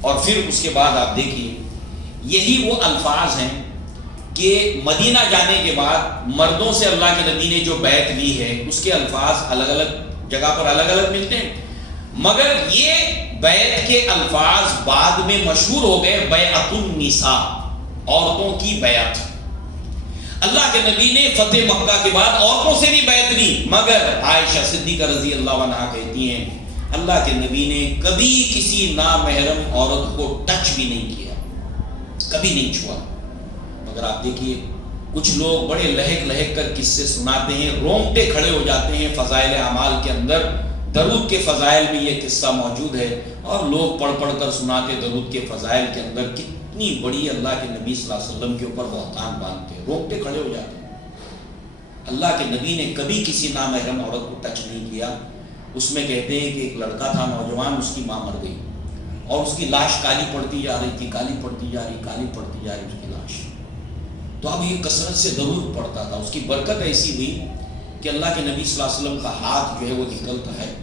اور پھر اس کے بعد آپ دیکھیے, یہی وہ الفاظ ہیں کہ مدینہ جانے کے بعد مردوں سے اللہ کے نبی نے جو بیعت لی ہے اس کے الفاظ الگ الگ جگہ پر الگ الگ ملتے ہیں, مگر یہ بیعت کے الفاظ بعد میں مشہور ہو گئے بیعت النساء, عورتوں کی بیعت. اللہ کے نبی نے فتح مکہ کے بعد عورتوں سے بھی بیعت لی, مگر عائشہ صدیقہ رضی اللہ عنہا کہتی ہیں اللہ کے نبی نے کبھی کسی نامحرم عورت کو ٹچ بھی نہیں کیا, کبھی نہیں چھوا. مگر آپ دیکھیے کچھ لوگ بڑے لہک لہک کر قصے سناتے ہیں, رونگٹے کھڑے ہو جاتے ہیں. فضائل اعمال کے اندر درود کے فضائل میں یہ قصہ موجود ہے, اور لوگ پڑھ پڑھ کر سناتے درود کے فضائل کے اندر کتنی بڑی اللہ کے نبی صلی اللہ علیہ وسلم کے اوپر بہتان باندھتے ہیں, رونگٹے کھڑے ہو جاتے ہیں. اللہ کے نبی نے کبھی کسی نامحرم عورت کو ٹچ نہیں کیا. اس میں کہتے ہیں کہ ایک لڑکا تھا نوجوان, اس کی ماں مر گئی اور اس کی لاش کالی پڑتی جا رہی تھی, کالی پڑتی جا رہی, کالی پڑتی جا رہی اس کی لاش. تو اب یہ کثرت سے درود پڑتا تھا. اس کی برکت ایسی ہوئی کہ اللہ کے نبی صلی اللہ علیہ وسلم کا ہاتھ جو ہے وہ نکلتا ہے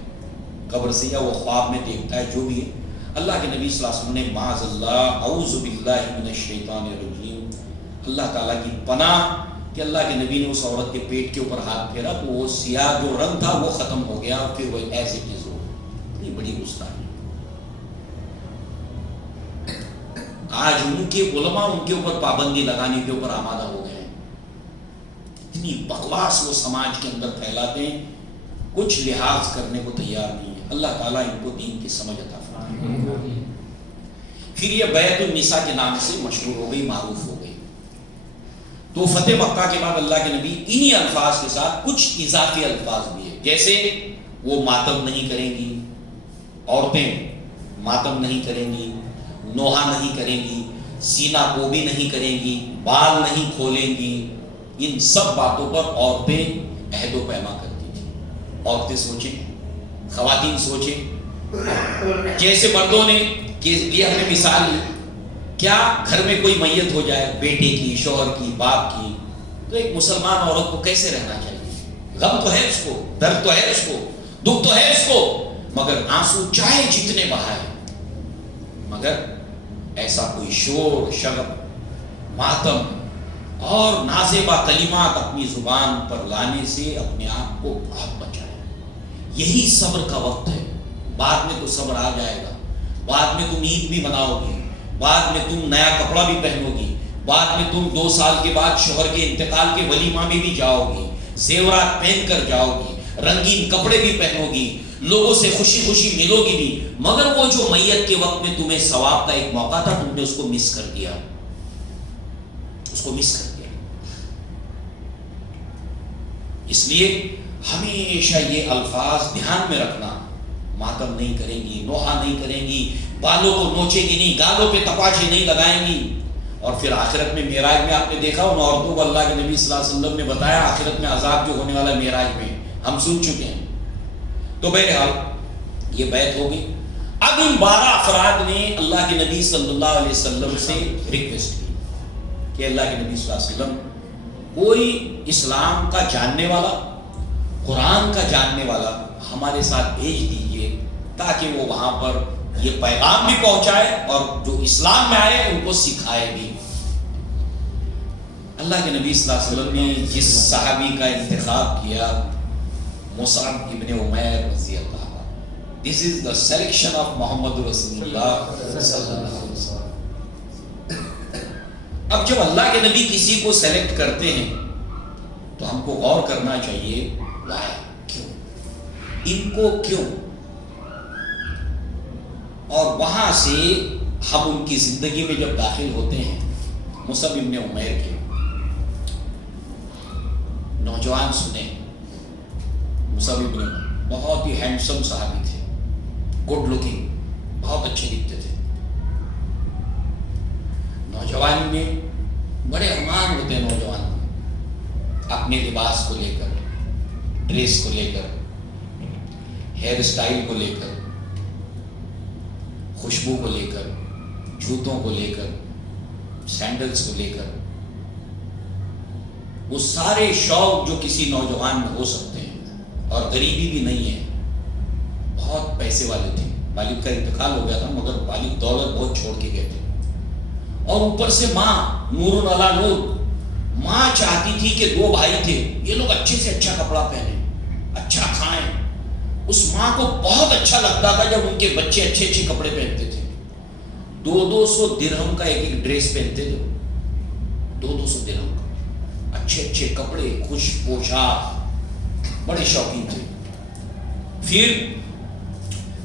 قبر سے, یا وہ خواب میں دیکھتا ہے, جو بھی ہے. اللہ کے نبی صلی اللہ علیہ وسلم نے معاذ اللہ اعوذ باللہ من الشیطان الرجیم, اللہ تعالیٰ کی پناہ, کہ اللہ کے نبی نے اس عورت کے پیٹ کے اوپر ہاتھ پھیرا تو وہ سیاہ جو رنگ تھا وہ ختم ہو گیا, اور پھر وہ ایسے چیز ہو. اتنی بڑی گستاخی. آج ان کے علماء ان کے اوپر پابندی لگانے کے اوپر آمادہ ہو گئے ہیں. اتنی بکواس وہ سماج کے اندر پھیلاتے ہیں, کچھ لحاظ کرنے کو تیار نہیں ہے. اللہ تعالیٰ ان کو دین کی سمجھ عطا فرمائے. پھر یہ بیعت النساء کے نام سے مشہور ہو گئی, معروف ہو گئی. تو فتح مکہ کے بعد اللہ کے نبی انہی الفاظ کے ساتھ کچھ اضافی الفاظ بھی ہے, جیسے وہ ماتم نہیں کریں گی, عورتیں ماتم نہیں کریں گی, نوحہ نہیں کریں گی, سینہ کو بھی نہیں کریں گی, بال نہیں کھولیں گی. ان سب باتوں پر عورتیں عہد و پیما کرتی تھیں. عورتیں سوچیں, خواتین سوچیں, جیسے مردوں نے کہ یہ ہم نے مثال کیا گھر میں کوئی میت ہو جائے، بیٹے کی، شوہر کی، باپ کی، تو ایک مسلمان عورت کو کیسے رہنا چاہیے؟ غم تو ہے اس کو، درد تو ہے اس کو، دکھ تو ہے اس کو، مگر آنسو چاہے جتنے بہائے، مگر ایسا کوئی شور شغب، ماتم اور نازیبا کلمات اپنی زبان پر لانے سے اپنے آپ کو بہت بچائے۔ یہی صبر کا وقت ہے۔ بعد میں تو صبر آ جائے گا، بعد میں تم عید بھی مناؤ گی، بعد میں تم نیا کپڑا بھی پہنو گی، بعد میں تم 2 سال کے بعد شوہر کے انتقال کے ولیمہ میں بھی جاؤ گی، زیورات پہن کر جاؤ گی، رنگین کپڑے بھی پہنو گی، لوگوں سے خوشی خوشی ملو گی بھی، مگر وہ جو میت کے وقت میں تمہیں ثواب کا ایک موقع تھا، تم نے اس کو مس کر دیا، اس کو مس کر دیا۔ اس لیے ہمیشہ یہ الفاظ دھیان میں رکھنا، ماتم نہیں کریں گی، نوحہ نہیں کریں گی، بالوں کو نوچے گی نہیں، گالوں پہ تپاچے نہیں لگائیں گی، اور پھر آخرت میں معراج میں آپ نے دیکھا ان عورتوں کو اللہ کے نبی صلی اللہ علیہ وسلم نے بتایا آخرت میں عذاب جو ہونے والا ہے معراج میں، ہم سن چکے ہیں۔ تو بہرحال یہ بیعت ہوگی۔ اب ان 12 افراد نے اللہ کے نبی صلی اللہ علیہ وسلم سے ریکویسٹ کی کہ اللہ کے نبی صلی اللہ علیہ وسلم کوئی اسلام کا جاننے والا، قرآن کا جاننے والا ہمارے ساتھ بھیج دیجئے تاکہ وہ وہاں پر یہ پیغام بھی پہنچائے اور جو اسلام میں آئے ان کو سکھائے بھی۔ اللہ کے نبی صلی اللہ علیہ وسلم نے جس صحابی کا انتخاب کیا، مصعب ابن عمیر رضی اللہ عنہ، this is the selection of محمد رسول اللہ صلی اللہ علیہ وسلم۔ اب جب اللہ کے نبی کسی کو سیلیکٹ کرتے ہیں تو ہم کو غور کرنا چاہیے، why؟ کیوں؟ ان کو کیوں؟ اور وہاں سے ہم ان کی زندگی میں جب داخل ہوتے ہیں، مصعب ابن عمیر کے نوجوان سنیں، مصعب ابن عمیر بہت ہی ہینڈسم صحابی تھے، گڈ لکنگ، بہت اچھے دکھتے تھے۔ نوجوانی میں بڑے ارمان ہوتے ہیں نوجوان میں، اپنے لباس کو لے کر، ڈریس کو لے کر، ہیئر اسٹائل کو لے کر، خوشبو کو لے کر، جوتوں کو لے کر، سینڈلز کو لے کر، وہ سارے شوق جو کسی نوجوان میں ہو سکتے ہیں، اور غریبی بھی نہیں ہے، بہت پیسے والے تھے، والد کا انتقال ہو گیا تھا مگر والد دولت بہت چھوڑ کے گئے تھے، اور اوپر سے ماں نور علی نور، ماں چاہتی تھی کہ 2 بھائی تھے، یہ لوگ اچھے سے اچھا کپڑا پہنیں، اچھا کھائیں۔ اس ماں کو بہت اچھا لگتا تھا جب ان کے بچے اچھے اچھے کپڑے پہنتے تھے، 200 درہم کا ایک ڈریس پہنتے تھے، 200 درہم کا، اچھے اچھے کپڑے، خوش پوشاک، بڑے شوقین تھے۔ پھر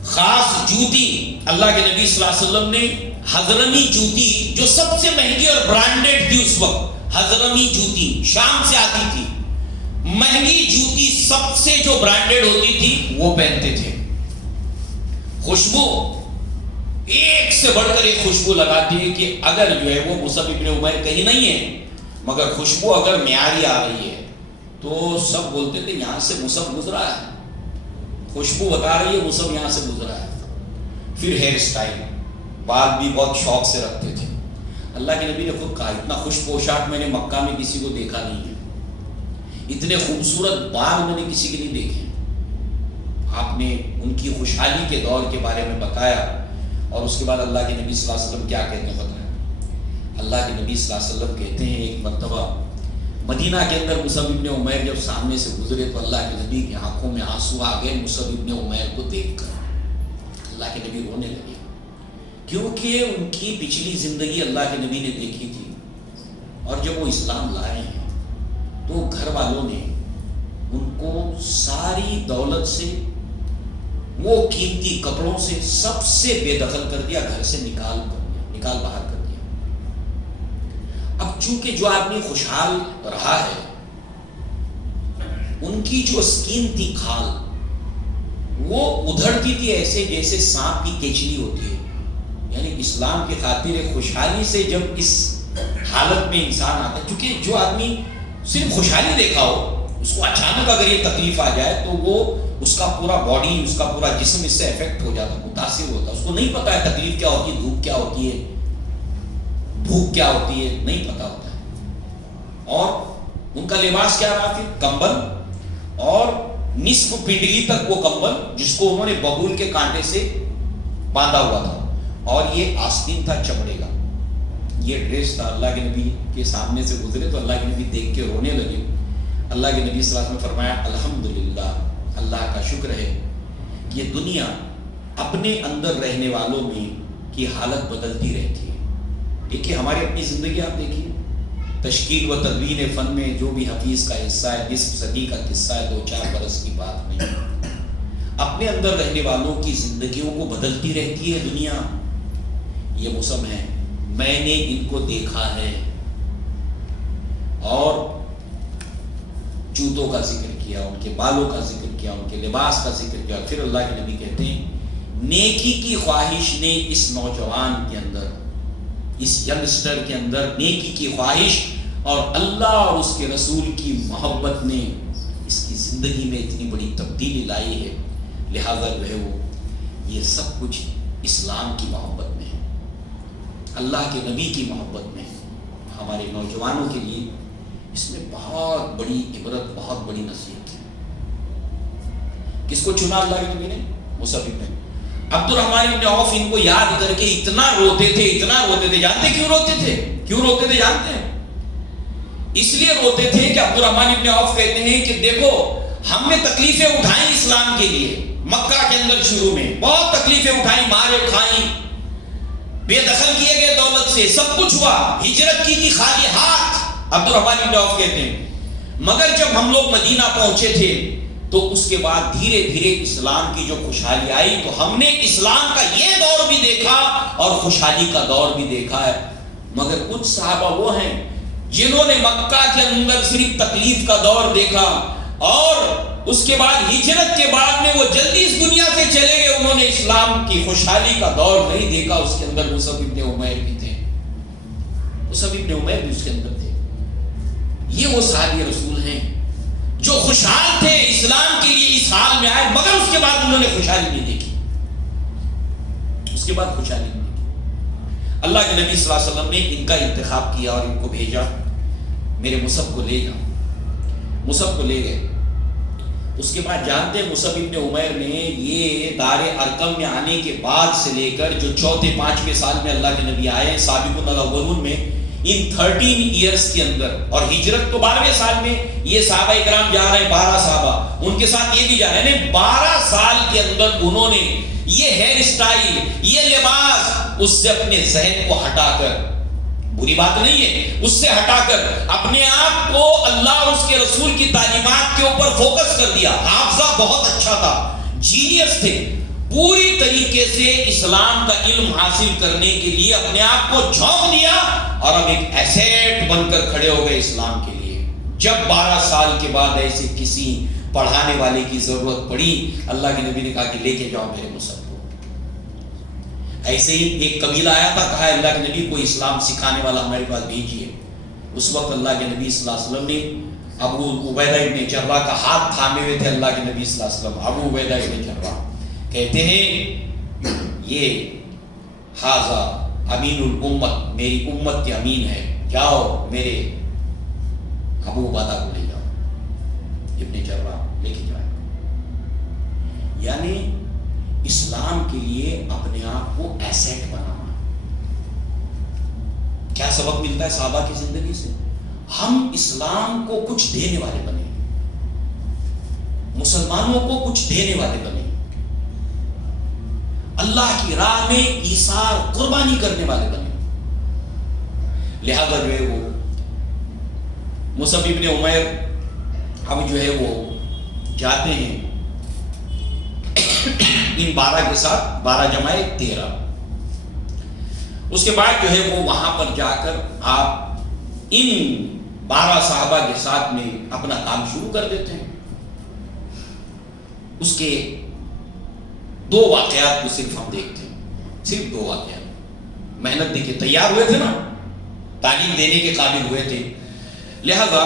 خاص جوتی، اللہ کے نبی صلی اللہ علیہ وسلم نے حضرمی جوتی جو سب سے مہنگی اور برانڈڈ تھی اس وقت، حضرمی جوتی شام سے آتی تھی، مہنگی جوتی سب سے جو برانڈڈ ہوتی تھی وہ پہنتے تھے۔ خوشبو ایک سے بڑھ کر ایک خوشبو لگاتی ہے کہ اگر جو ہے وہ مصعب ابن عمیر کہیں نہیں ہے مگر خوشبو اگر معیاری آ رہی ہے تو سب بولتے تھے یہاں سے مصعب گزرا ہے، خوشبو بتا رہی ہے مصعب یہاں سے گزرا ہے۔ پھر ہیئر اسٹائل، بال بھی بہت شوق سے رکھتے تھے۔ اللہ کے نبی نے خود کہا اتنا خوش پوشاک میں نے مکہ میں کسی کو دیکھا نہیں ہے، اتنے خوبصورت بال میں نے کسی کے نہیں دیکھے۔ آپ نے ان کی خوشحالی کے دور کے بارے میں بتایا، اور اس کے بعد اللہ کے نبی صلی اللہ علیہ وسلم کیا کہتے ہیں بتایا۔ اللہ کے نبی صلی اللہ علیہ وسلم کہتے ہیں ایک مرتبہ مدینہ کے اندر مصعب ابن عمیر جب سامنے سے گزرے تو اللہ کے نبی کی آنکھوں میں آنسو آ گئے مصعب ابن عمیر کو دیکھ کر۔ اللہ کے نبی رونے لگے کیونکہ ان کی پچھلی زندگی اللہ کے نبی نے دیکھی تھی، اور جب وہ اسلام لائے ہیں تو گھر والوں نے ان کو ساری دولت سے، وہ قیمتی کپڑوں سے، سب سے بے دخل کر دیا، گھر سے نکال باہر کر دیا۔ اب چونکہ جو آدمی خوشحال رہا ہے ان کی جو اسکن تھی کھال وہ ادھڑتی تھی ایسے جیسے سانپ کی کیچلی ہوتی ہے، یعنی اسلام کی خاطر خوشحالی سے جب اس حالت میں انسان آتا ہے، چونکہ جو آدمی صرف خوشحالی دیکھا ہو اس کو اچانک اگر یہ تکلیف آ جائے تو وہ اس کا پورا باڈی، اس کا پورا جسم اس سے افیکٹ ہو جاتا، متاثر ہوتا. اس کو نہیں پتا ہے تکلیف کیا ہوتی ہے، دھوپ کیا ہوتی ہے، بھوک کیا ہوتی ہے، نہیں پتا ہوتا ہے. اور ان کا لباس کیا رہا پھر؟ کمبل، اور نصف پنڈلی تک وہ کمبل جس کو انہوں نے ببول کے کانٹے سے باندھا ہوا تھا، اور یہ آستین تھا چمڑے کا. یہ ڈریس تھا. اللہ کے نبی کے سامنے سے گزرے تو اللہ کے نبی دیکھ کے رونے لگے. اللہ کے نبی صلی اللہ علیہ وسلم نے فرمایا الحمدللہ، اللہ کا شکر ہے کہ یہ دنیا اپنے اندر رہنے والوں میں کی حالت بدلتی رہتی ہے. دیکھیے ہماری اپنی زندگی آپ دیکھیے، تشکیل و تدوین فن میں جو بھی حفیظ کا حصہ ہے، نصف صدی کا قصہ ہے، 2-4 برس کی بات نہیں. اپنے اندر رہنے والوں کی زندگیوں کو بدلتی رہتی ہے دنیا. یہ موسم ہے، میں نے ان کو دیکھا ہے. اور جوتوں کا ذکر کیا، ان کے بالوں کا ذکر کیا، ان کے لباس کا ذکر کیا. پھر اللہ کے نبی کہتے ہیں نیکی کی خواہش نے اس نوجوان کے اندر، اس ینگسٹر کے اندر نیکی کی خواہش اور اللہ اور اس کے رسول کی محبت نے اس کی زندگی میں اتنی بڑی تبدیلی لائی ہے. لہذا جو ہے وہ یہ سب کچھ اسلام کی محبت میں ہے، اللہ کے نبی کی محبت میں ہے. ہمارے نوجوانوں کے لیے اس میں بہت بڑی عبرت، بہت بڑی نصیحت ہے. کس کو چنا اللہ کے نبی نے؟ مصعب بن عبد الرحمن بن عوف. ان کو یاد کر کے اتنا روتے تھے، اتنا روتے تھے. جانتے کیوں روتے تھے؟ کیوں روتے تھے جانتے ہیں؟ اس لیے روتے تھے کہ عبد الرحمن بن عوف کہتے ہیں کہ دیکھو ہم نے تکلیفیں اٹھائیں اسلام کے لیے، مکہ کے اندر شروع میں بہت تکلیفیں اٹھائیں، مارے کھائیں، بے دخل کیے گئے دولت سے، سب کچھ ہوا، ہجرت کی تھی خالی ہاتھ. عبد الرحمن بن عوف کہتے ہیں مگر جب ہم لوگ مدینہ پہنچے تھے تو اس کے بعد دھیرے دھیرے اسلام کی جو خوشحالی آئی تو ہم نے اسلام کا یہ دور بھی دیکھا اور خوشحالی کا دور بھی دیکھا ہے. مگر کچھ صحابہ وہ ہیں جنہوں نے مکہ کے اندر صرف تکلیف کا دور دیکھا اور اس کے بعد ہجرت کے بعد میں وہ جلدی اس دنیا سے چلے گئے. انہوں نے اسلام کی خوشحالی کا دور نہیں دیکھا. اس کے اندر مصعب بن عمیر بھی تھے، مصعب بن عمیر بھی اس کے اندر تھے. یہ وہ صحابی رسول ہیں جو خوشحال تھے، اسلام کے لیے اس حال میں آئے، مگر اس کے بعد انہوں نے خوشحالی نہیں دیکھی. اس کے بعد خوشحالی نہیں دیکھی. اللہ کے نبی صلی اللہ علیہ وسلم نے ان کا انتخاب کیا اور ان کو بھیجا میرے مصعب کو لے جاؤ. مصعب کو لے گئے. اس کے بعد جانتے ہیں مصعب بن عمیر نے یہ دار ارقم میں آنے کے بعد سے لے کر جو 4-5 سال میں اللہ کے نبی آئے سابقون الاولون میں، ان 13 ایئرز کے اندر، اور ہجرت تو 12ویں سال میں یہ صحابہ اکرام جا رہے ہیں، 12 صحابہ ان کے ساتھ یہ بھی جا رہے ہیں. 12 سال کے اندر انہوں نے یہ ہیئر سٹائل، یہ لباس اس سے اپنے ذہن کو ہٹا کر، بری بات نہیں ہے، اس سے ہٹا کر اپنے آپ کو اللہ اور اس کے رسول کی تعلیمات کے اوپر فوکس کر دیا. حافظہ بہت اچھا تھا، جینیس تھے، پوری طریقے سے اسلام کا علم حاصل کرنے کے لیے اپنے آپ کو جھونک دیا اور اب ایک ایسیٹ بن کر کھڑے ہو گئے اسلام کے لیے. جب 12 سال کے بعد ایسے کسی پڑھانے والے کی ضرورت پڑی، اللہ کے نبی نے کہا کہ لے کے جاؤ میرے مصعب کو. ایسے ہی ایک قبیلہ آیا تھا، کہا اللہ کے نبی کوئی اسلام سکھانے والا ہمارے پاس بھیجیے. اس وقت اللہ کے نبی صلی اللہ علیہ وسلم نے ابو عبیدہ ابن جراح کا ہاتھ تھامے ہوئے تھے. اللہ کے نبی صلی اللہ علیہ وسلم ابو عبیدہ ابن جراح کہتے ہیں یہ حاذا امین الامت، میری امت کے امین ہے، جاؤ میرے ابو عبیدہ کو لے جاؤ. ابن جراح لے کے جائے. یعنی اسلام کے لیے اپنے آپ کو ایسیٹ بنانا. کیا سبق ملتا ہے صحابہ کی زندگی سے؟ ہم اسلام کو کچھ دینے والے بنے، مسلمانوں کو کچھ دینے والے بنے، اللہ کی راہ میں ایثار قربانی کرنے والے بنے. لہذا جو ہے وہ مصعب بن عمیر اب جو ہے وہ جاتے ہیں ان 12 کے ساتھ، 12 جمع 13. اس کے بعد جو ہے وہ وہاں پر جا کر آپ ان 12 صحابہ کے ساتھ میں اپنا کام شروع کر دیتے ہیں. اس کے 2 واقعات کو صرف ہم دیکھتے ہیں، صرف 2 واقعات. محنت دیکھے تیار ہوئے تھے نا، تعلیم دینے کے قابل ہوئے تھے. لہذا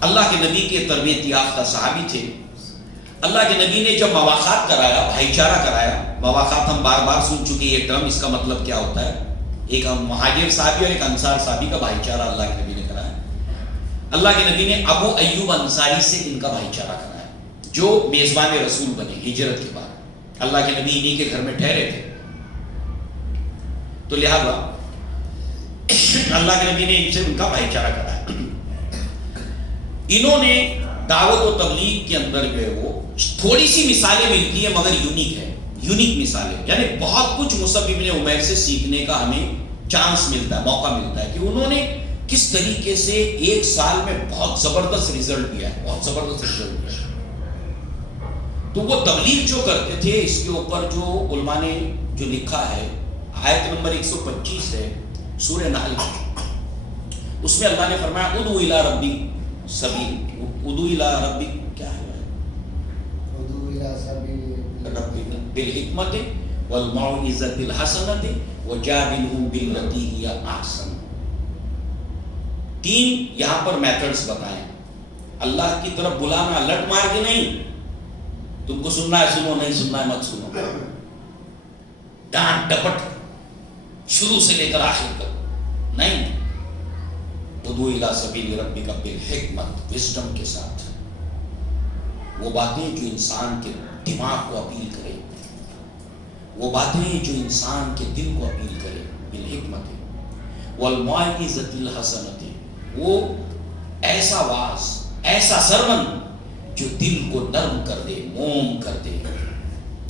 اللہ کے نبی کے تربیت یافتہ صحابی تھے. اللہ کے نبی نے جب مواخات کرایا، بھائی چارہ کرایا، مواخات ہم بار بار سن چکے یہ ٹرم، اس کا مطلب کیا ہوتا ہے؟ ایک مہاجر صحابی اور ایک انصار صحابی کا بھائی چارہ اللہ کے نبی نے کرایا۔ اللہ کے نبی نے ابو ایوب انصاری سے ان کا بھائی چارہ کرایا، جو میزبان رسول بنے ہجرت کے بعد۔ اللہ کے نبی انہی کے گھر میں ٹھہرے تھے، تو لہذا اللہ کے نبی نے ان سے ان کا بھائی چارہ کرایا۔ انہوں نے دعوت و تبلیغ کے اندر جو ہے وہ تھوڑی سی مثالیں ملتی ہیں مگر یونیک ہے، یونیک مثالیں، یعنی بہت کچھ مصعب ابن عمیر سے سیکھنے کا ہمیں چانس ملتا ہے، موقع ملتا ہے کہ انہوں نے کس طریقے سے ایک سال میں بہت زبردست رزلٹ دیا ہے، بہت زبردست رزلٹ دیا ہے۔ تو وہ تبلیغ جو کرتے تھے، اس کے اوپر جو علماء نے جو لکھا ہے، آیت نمبر 125 ہے سورہ نحل، اس میں اللہ نے فرمایا ادعو الی ربی سبیل، ادعو الی ربی کیا ہے؟ ادعو الی سبیل ربی بالحکمت والموعظۃ الحسنۃ وجادلہم باللتی ہی احسن۔ تین یہاں پر میتھڈز بتائیں، اللہ کی طرف بلانا لٹ مار کے نہیں، تم کو سننا ہے سنو، نہیں سننا ہے مت سنو، ڈانٹ ڈپٹ شروع سے لے کر آخر تک نہیں۔ ادعو الی سبیل ربک بالحکمت، وزڈم کے ساتھ، وہ باتیں جو انسان کے دماغ کو اپیل کرے، وہ باتیں جو انسان کے دل کو اپیل کرے، بالحکمت والموعظۃ الحسنۃ، وہ ایسا واعظ، ایسا سرمن جو دل کو نرم کر دے، موم کر دے،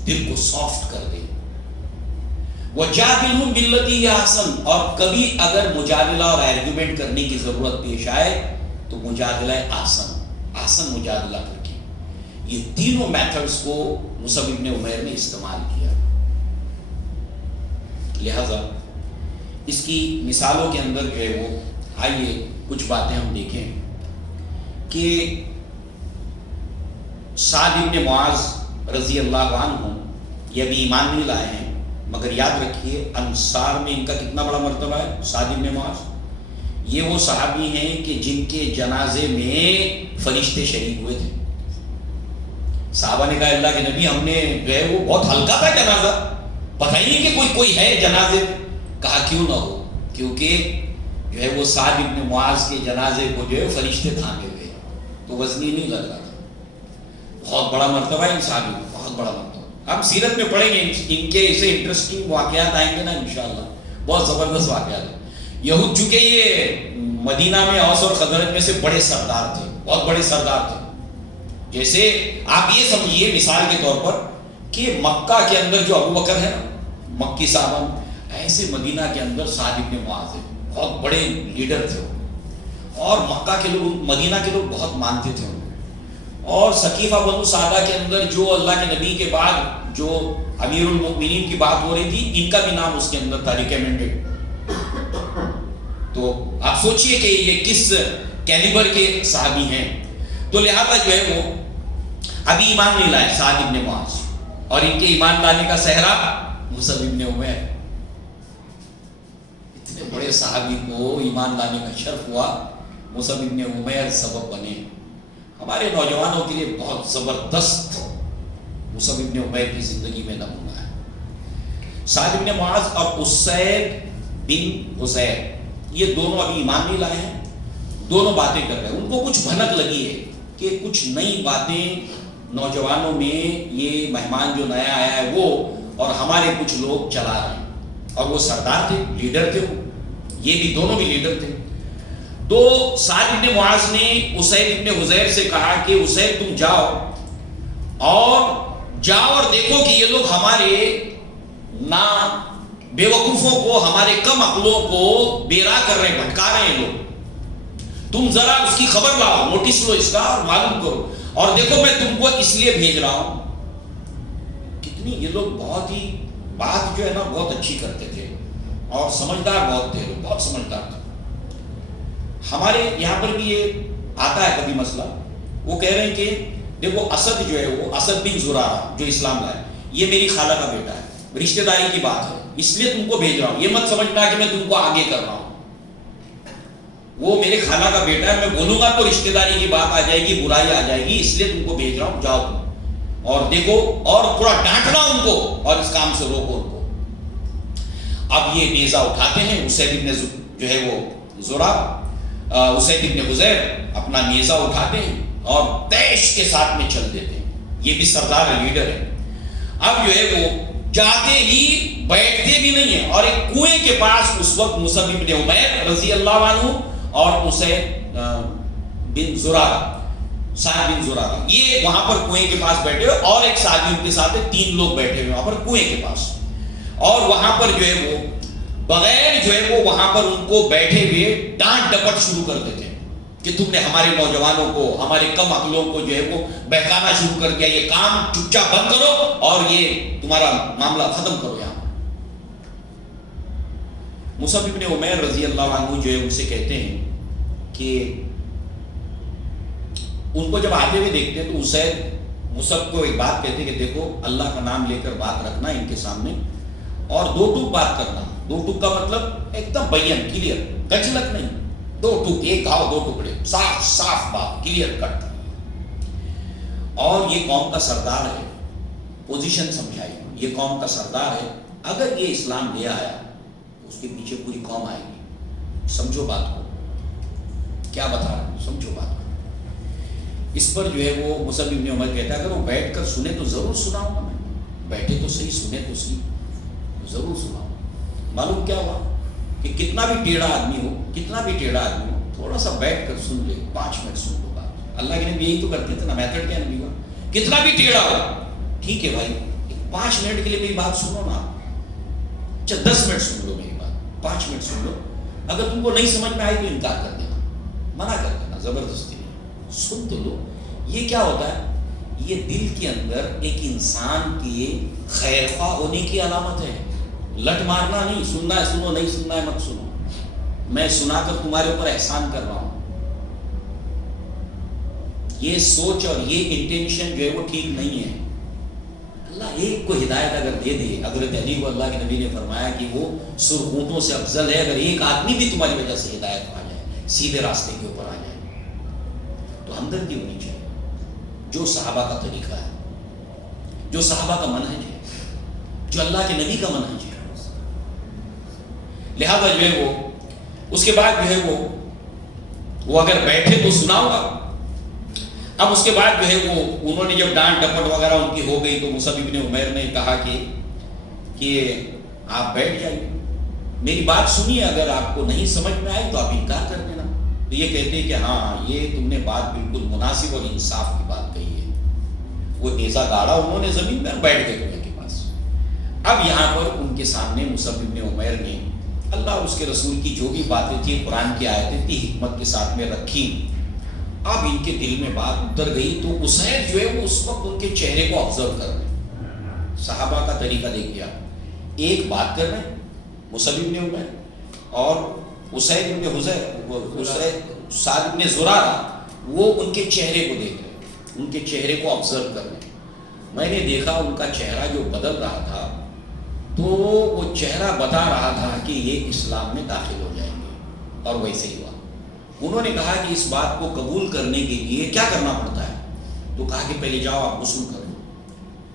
دل کو سافٹ کر دے۔ وَجَادِلْهُمْ بِالَّتِي هِيَ أَحْسَنُ، اور کبھی اگر مجادلہ اور آرگیومنٹ کرنے کی ضرورت پیش آئے تو مجادلہ احسن مجادلہ کر کے۔ یہ تینوں میتھڈز کو مصعب ابن عمیر نے استعمال کیا۔ لہذا اس کی مثالوں کے اندر جو ہے وہ، آئیے کچھ باتیں ہم دیکھیں کہ سعد ابن معاذ رضی اللہ عنہ یہ ابھی ایمان نہیں لائے ہیں، مگر یاد رکھیے انصار میں ان کا کتنا بڑا مرتبہ ہے۔ سعد ابن معاذ یہ وہ صحابی ہیں کہ جن کے جنازے میں فرشتے شریک ہوئے تھے۔ صحابہ نے کہا اللہ کے نبی ہم نے جو ہے وہ بہت ہلکا تھا جنازہ، پتہ ہی نہیں کہ کوئی ہے جنازے میں۔ کہا کیوں نہ ہو، کیونکہ جو ہے وہ سعد ابن معاذ کے جنازے کو جو ہے فرشتے تھامے ہوئے، تو وزنی نہیں لگ رہا تھا۔ بہت بڑا مرتبہ ہے ان صحابی کو، بہت بڑا مرتبہ۔ ہم سیرت میں پڑھیں گے ان کے ایسے انٹرسٹنگ واقعات آئیں گے نا انشاءاللہ، بہت زبردست واقعات ہیں۔ یہود چونکہ یہ مدینہ میں اوس اور خزرج میں سے بڑے سردار تھے، بہت بڑے سردار تھے۔ جیسے آپ یہ سمجھیے مثال کے طور پر کہ مکہ کے اندر جو ابو بکر ہے نا، مکی صحابہ، ایسے مدینہ کے اندر سعد ابن معاذ ہے، بہت بڑے لیڈر تھے، اور مکہ کے لوگ، مدینہ کے لوگ بہت مانتے تھے۔ اور ثقیفہ بنو سعدہ کے اندر جو اللہ کے نبی کے بعد جو امیر المؤمنین کی بات ہو رہی تھی، ان کا بھی نام اس کے اندر تھا، ریکمینڈڈ۔ تو آپ سوچئے کہ یہ کس کیلیبر کے صحابی ہیں۔ تو لہذا جو ہے وہ ابھی ایمان نہیں لائے سعد ابن معاذ، اور ان کے ایمان لانے کا صحرا مصعب ابن عمیر۔ اتنے بڑے صحابی کو ایمان لانے کا شرف ہوا، مصعب ابن عمیر سبب بنے۔ ہمارے نوجوانوں کے لیے بہت زبردست مصعب ابن عمیر کی زندگی میں نمونہ ہے۔ سعد ابن معاذ اور اسید بن حذیر، یہ دونوں ابھی ایمان نہیں لائے ہیں، دونوں باتیں کر رہے ہیں۔ ان کو کچھ بھنک لگی ہے کہ کچھ نئی باتیں نوجوانوں میں، یہ مہمان جو نیا آیا ہے وہ، اور ہمارے کچھ لوگ چلا رہے ہیں۔ اور وہ سردار تھے، لیڈر تھے، وہ یہ بھی دونوں بھی لیڈر تھے۔ تو سعد ابن معاذ نے اسید ابن حذیر سے کہا کہ اسید تم جاؤ اور دیکھو کہ یہ لوگ ہمارے نا بے وقوفوں کو، ہمارے کم عقلوں کو بے راہ کر رہے ہیں، بھٹکا رہے ہیں لوگ۔ تم ذرا اس کی خبر لاؤ، نوٹس لو اس کا اور معلوم کرو، اور دیکھو میں تم کو اس لیے بھیج رہا ہوں۔ کتنی یہ لوگ بہت ہی بات جو ہے نا بہت اچھی کرتے تھے، اور سمجھدار بہت تھے، لوگ بہت سمجھدار تھے۔ ہمارے یہاں پر بھی یہ آتا ہے کبھی مسئلہ، وہ کہہ رہے ہیں کہ دیکھو اسد جو ہے وہ اسد بن زرارہ جو اسلام لائے، یہ میری خالہ کا بیٹا ہے، رشتہ داری کی بات ہے، اس لیے تم کو بھیج رہا ہوں۔ یہ مت سمجھنا کہ میں تم کو آگے کر رہا ہوں، وہ میرے خالہ کا بیٹا ہے، میں بولوں گا تو رشتہ داری کی بات آ جائے گی، برائی آ جائے گی، اس لیے تم کو بھیج رہا ہوں، جاؤ تم۔ اور دیکھو اور تھوڑا ڈانٹنا ان کو اور اس کام سے روکو ان کو. اب یہ نیزہ اٹھاتے ہیں اسید ابن جو ہے وہ زرارہ، اسید ابن حضیر اپنا نیزہ اٹھاتے ہیں اور تیش کے ساتھ میں چل دیتے ہیں. یہ بھی سردار ہے، لیڈر ہے. اب جو ہے وہ جاتے ہی بیٹھتے بھی نہیں ہیں اور ایک کنویں کے پاس اس وقت مصعب ابن عمیر رضی اللہ عنہ اور اسید بن زرارہ، سعد بن زرارہ، یہ وہاں پر کنویں کے پاس بیٹھے ہوئے اور ایک صحابی ان کے ساتھ ہے، 3 لوگ بیٹھے ہوئے وہاں پر کنویں کے پاس. اور وہاں پر جو ہے وہ بغیر جو ہے وہ وہاں پر ان کو بیٹھے ہوئے ڈانٹ ڈپٹ شروع کر دیتے ہیں کہ تم نے ہمارے نوجوانوں کو، ہمارے کم عقلوں کو جو ہے وہ بہکانا شروع کر دیا، یہ کام چپ چاپ بند کرو اور یہ تمہارا معاملہ ختم کرو. یہاں مصعب ابن عمیر رضی اللہ عنہ جو ہے ان سے کہتے ہیں کہ ان کو جب آتے ہوئے دیکھتے ہیں تو اسید مصعب کو ایک بات کہتے ہیں کہ دیکھو اللہ کا نام لے کر بات رکھنا ان کے سامنے اور 2 ٹوک بات کرنا. 2 ٹوک کا مطلب ایک دم بیان، کلیئر، گچلک نہیں، 2 ٹوک، ایک گھاؤ 2 ٹکڑے، صاف صاف بات، کلیئر کٹ. اور یہ قوم کا سردار ہے، پوزیشن سمجھائی، یہ قوم کا سردار ہے، اگر یہ اسلام لے آیا اس کے پیچھے پوری قوم آئے گی. سمجھو بات کو، کیا بتا رہا ہوں، سمجھو بات کو. اس پر جو ہے وہ مصعب ابن عمر کہتا ہے اگر وہ بیٹھ کر سنے تو ضرور سناؤں گا، میں بیٹھے تو صحیح، سنے تو صحیح، ضرور سناؤں. معلوم کیا ہوا کہ کتنا بھی ٹیڑھا آدمی ہو، کتنا بھی ٹیڑھا آدمی ہو، تھوڑا سا بیٹھ کر سن لے، 5 منٹ سن لو بات. اللہ کے نبی یہی تو کرتے تھے نا، میتھڈ کیا نبی کا، کتنا بھی ٹیڑھا ہو ٹھیک ہے بھائی 5 منٹ کے لیے میری بات سنو نا، اچھا 10 منٹ سن لو میری بات، 5 منٹ سن لو، اگر تم کو نہیں سمجھ میں آئی تو انکار کر دینا، منع کر دینا، زبردستی نہیں، سن تو لو. یہ کیا ہوتا ہے، یہ دل کے اندر ایک انسان کے خیر خواہ ہونے کی علامت ہے. لٹ مارنا نہیں، سننا ہے سنو، نہیں سننا ہے مت سنو، میں سنا کر تمہارے اوپر احسان کر رہا ہوں. یہ سوچ اور یہ انٹینشن جو ہے وہ ٹھیک نہیں ہے. اللہ ایک کو ہدایت اگر دے دے، حضرت علی کو اللہ کے نبی نے فرمایا کہ وہ سرخوٹوں سے افضل ہے، اگر ایک آدمی بھی تمہاری وجہ سے ہدایت پا جائے، سیدھے راستے کے اوپر آ جائے، تو ہمدردی ہونی چاہیے. جو صحابہ کا طریقہ ہے، جو صحابہ کا منہج ہے، جو اللہ کے نبی کا منہج ہے، لہذا جو ہے وہ اس کے بعد جو ہے وہ اگر بیٹھے تو سناؤں گا. اب اس کے بعد جو ہے وہ انہوں نے جب ڈانٹ ڈپٹ وغیرہ ان کی ہو گئی تو مصعب ابن عمیر نے کہا کہ آپ بیٹھ جائیے، میری بات سنیے، اگر آپ کو نہیں سمجھ میں آئی تو آپ انکار کر دینا. تو یہ کہتے ہیں کہ ہاں یہ تم نے بات بالکل مناسب اور انصاف کی بات کہی ہے. وہ نیزہ گاڑا انہوں نے زمین پر، بیٹھ گئے کنویں کے پاس. اب یہاں پر ان کے سامنے مصعب ابن عمیر نے اللہ اس کے رسول کی جو بھی باتیں تھی، قرآن کی آیتیں تھی، حکمت کے ساتھ میں رکھی. اب ان کے دل میں بات اتر گئی تو اسید جو ہے وہ اس وقت ان کے چہرے کو آبزرو کر رہے، صحابہ کا طریقہ دیکھ لیا، ایک بات کر رہے مصعب ابن عمیر اور اسید ابن حضیر، سعد ابن زرارہ، وہ ان کے چہرے کو دیکھ رہے، ان کے چہرے کو آبزرو کر رہے. میں نے دیکھا ان کا چہرہ جو بدل رہا تھا تو وہ چہرہ بتا رہا تھا کہ یہ اسلام میں داخل ہو جائیں گے، اور ویسے ہی ہوا. انہوں نے کہا کہ اس بات کو قبول کرنے کے لیے کیا کرنا پڑتا ہے، تو کہا کہ پہلے جاؤ آپ غسل کر لو.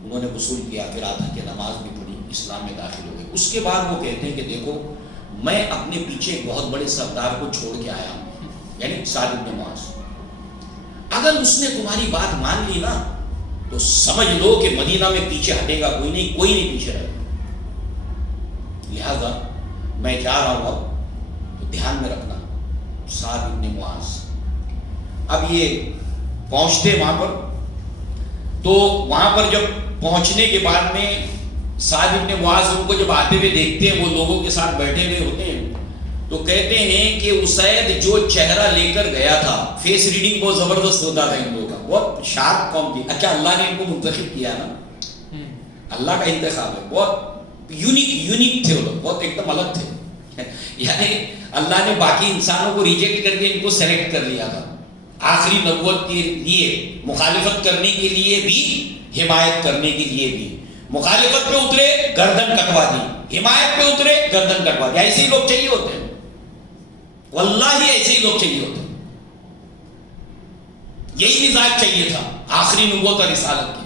انہوں نے غسل کیا، پھر آدھا کی نماز بھی پڑھی، اسلام میں داخل ہو گئے. اس کے بعد وہ کہتے ہیں کہ دیکھو میں اپنے پیچھے ایک بہت بڑے سردار کو چھوڑ کے آیا ہوں، یعنی سعد بن معاذ. اگر اس نے تمہاری بات مان لی نا تو سمجھ لو کہ مدینہ میں پیچھے ہٹے گا کوئی نہیں پیچھے رہے گا. لہذا میں جا رہا ہوں، اب تو دھیان میں رکھنا. سعد بن معاذ اب یہ پہنچتے وہاں پر، تو وہاں پر جب پہنچنے کے بعد میں سعد بن معاذ ان کو جب آتے ہوئے دیکھتے ہیں، وہ لوگوں کے ساتھ بیٹھے ہوئے ہوتے ہیں، تو کہتے ہیں کہ اسید جو چہرہ لے کر گیا تھا، فیس ریڈنگ بہت زبردست ہوتا تھا ان لوگوں کا، بہت شارپ قوم تھی. اچھا اللہ نے ان کو منتخب کیا نا، اللہ کا انتخاب ہے، بہت یونیک تھے وہ لوگ، بہت ایک دم الگ تھے. یعنی اللہ نے باقی انسانوں کو ریجیکٹ کر کے ان کو سلیکٹ کر لیا تھا، آخری نبوت کے لیے، مخالفت کرنے کے لیے بھی، حمایت کرنے کے لیے بھی. مخالفت پہ اترے گردن کٹوا دی، حمایت پہ اترے گردن کٹوا دی. ایسے ہی لوگ چاہیے ہوتے ہیں، واللہ ایسے ہی لوگ چاہیے ہوتے ہیں. یہی مزاج چاہیے تھا آخری نبوت اور رسالت کی.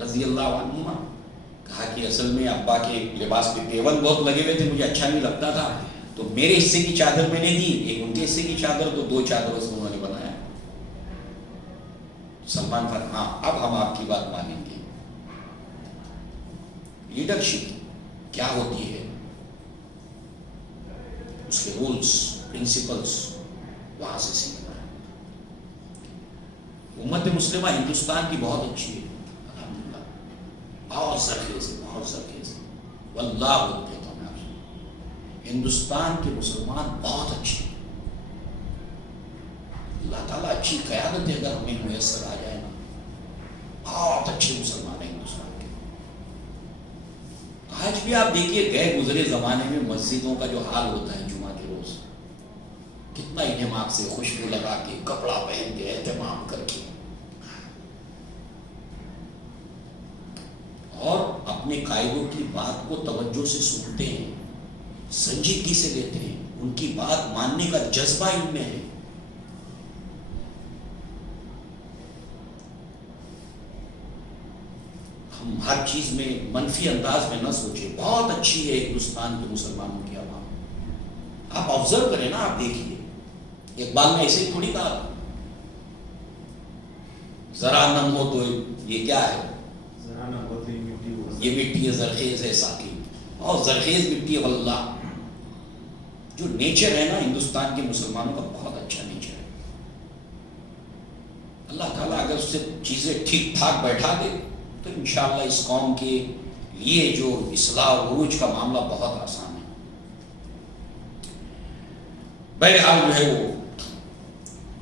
رضی اللہ عنہما، کہا کہ اصل میں ابا کے لباس پہ دیوبند بہت لگے ہوئے تھے، مجھے اچھا نہیں لگتا تھا، تو میرے حصے کی چادر میں نے دی، ایک ان کے حصے کی چادر، تو 2 چادروں سے انہوں نے بنایا۔ سلمان فرمایا ہاں اب ہم آپ کی بات مانیں گے۔ لیڈرشپ کیا ہوتی ہے، اس کے رولز پرنسپلز وہاں سے سیکھنا ہے۔ امت مسلمہ ہندوستان کی بہت اچھی ہے الحمدللہ، بہت سرخیز ہے، بہت سرخیز ہے، واللہ کہتا ہوں آپ سے، ہندوستان کے مسلمان بہت اچھے ہیں۔ اللہ تعالیٰ اچھی قیادت اگر ہمیں میسر آ جائے نا، بہت اچھے مسلمان ہیں ہندوستان کے۔ آج بھی آپ دیکھیے گئے گزرے زمانے میں مسجدوں کا جو حال ہوتا ہے جمعہ کے روز، کتنا اہتمام سے خوشبو لگا کے، کپڑا پہن کے، اہتمام کر کے، اور اپنے قائدوں کی بات کو توجہ سے سنتے ہیں، سنجیدگی سے لیتے ہیں، ان کی بات ماننے کا جذبہ ان میں ہے۔ ہم ہر چیز میں منفی انداز میں نہ سوچیں، بہت اچھی ہے ہندوستان کے مسلمانوں کی عوام۔ آپ آبزرو کریں نا، آپ دیکھیے، اقبال نے ایسے ہی تھوڑی کہا ذرا نم ہو تو یہ کیا ہے، یہ مٹی ہے زرخیز ہے ساقی، اور زرخیز مٹی ہے واللہ۔ جو نیچر ہے نا ہندوستان کے مسلمانوں کا، بہت اچھا نیچر ہے۔ اللہ تعالیٰ اگر اس سے چیزیں ٹھیک ٹھاک بیٹھا دے تو انشاءاللہ اس قوم کے لیے جو اصلاح اور عروج کا معاملہ بہت آسان ہے۔ بہرحال جو ہے وہ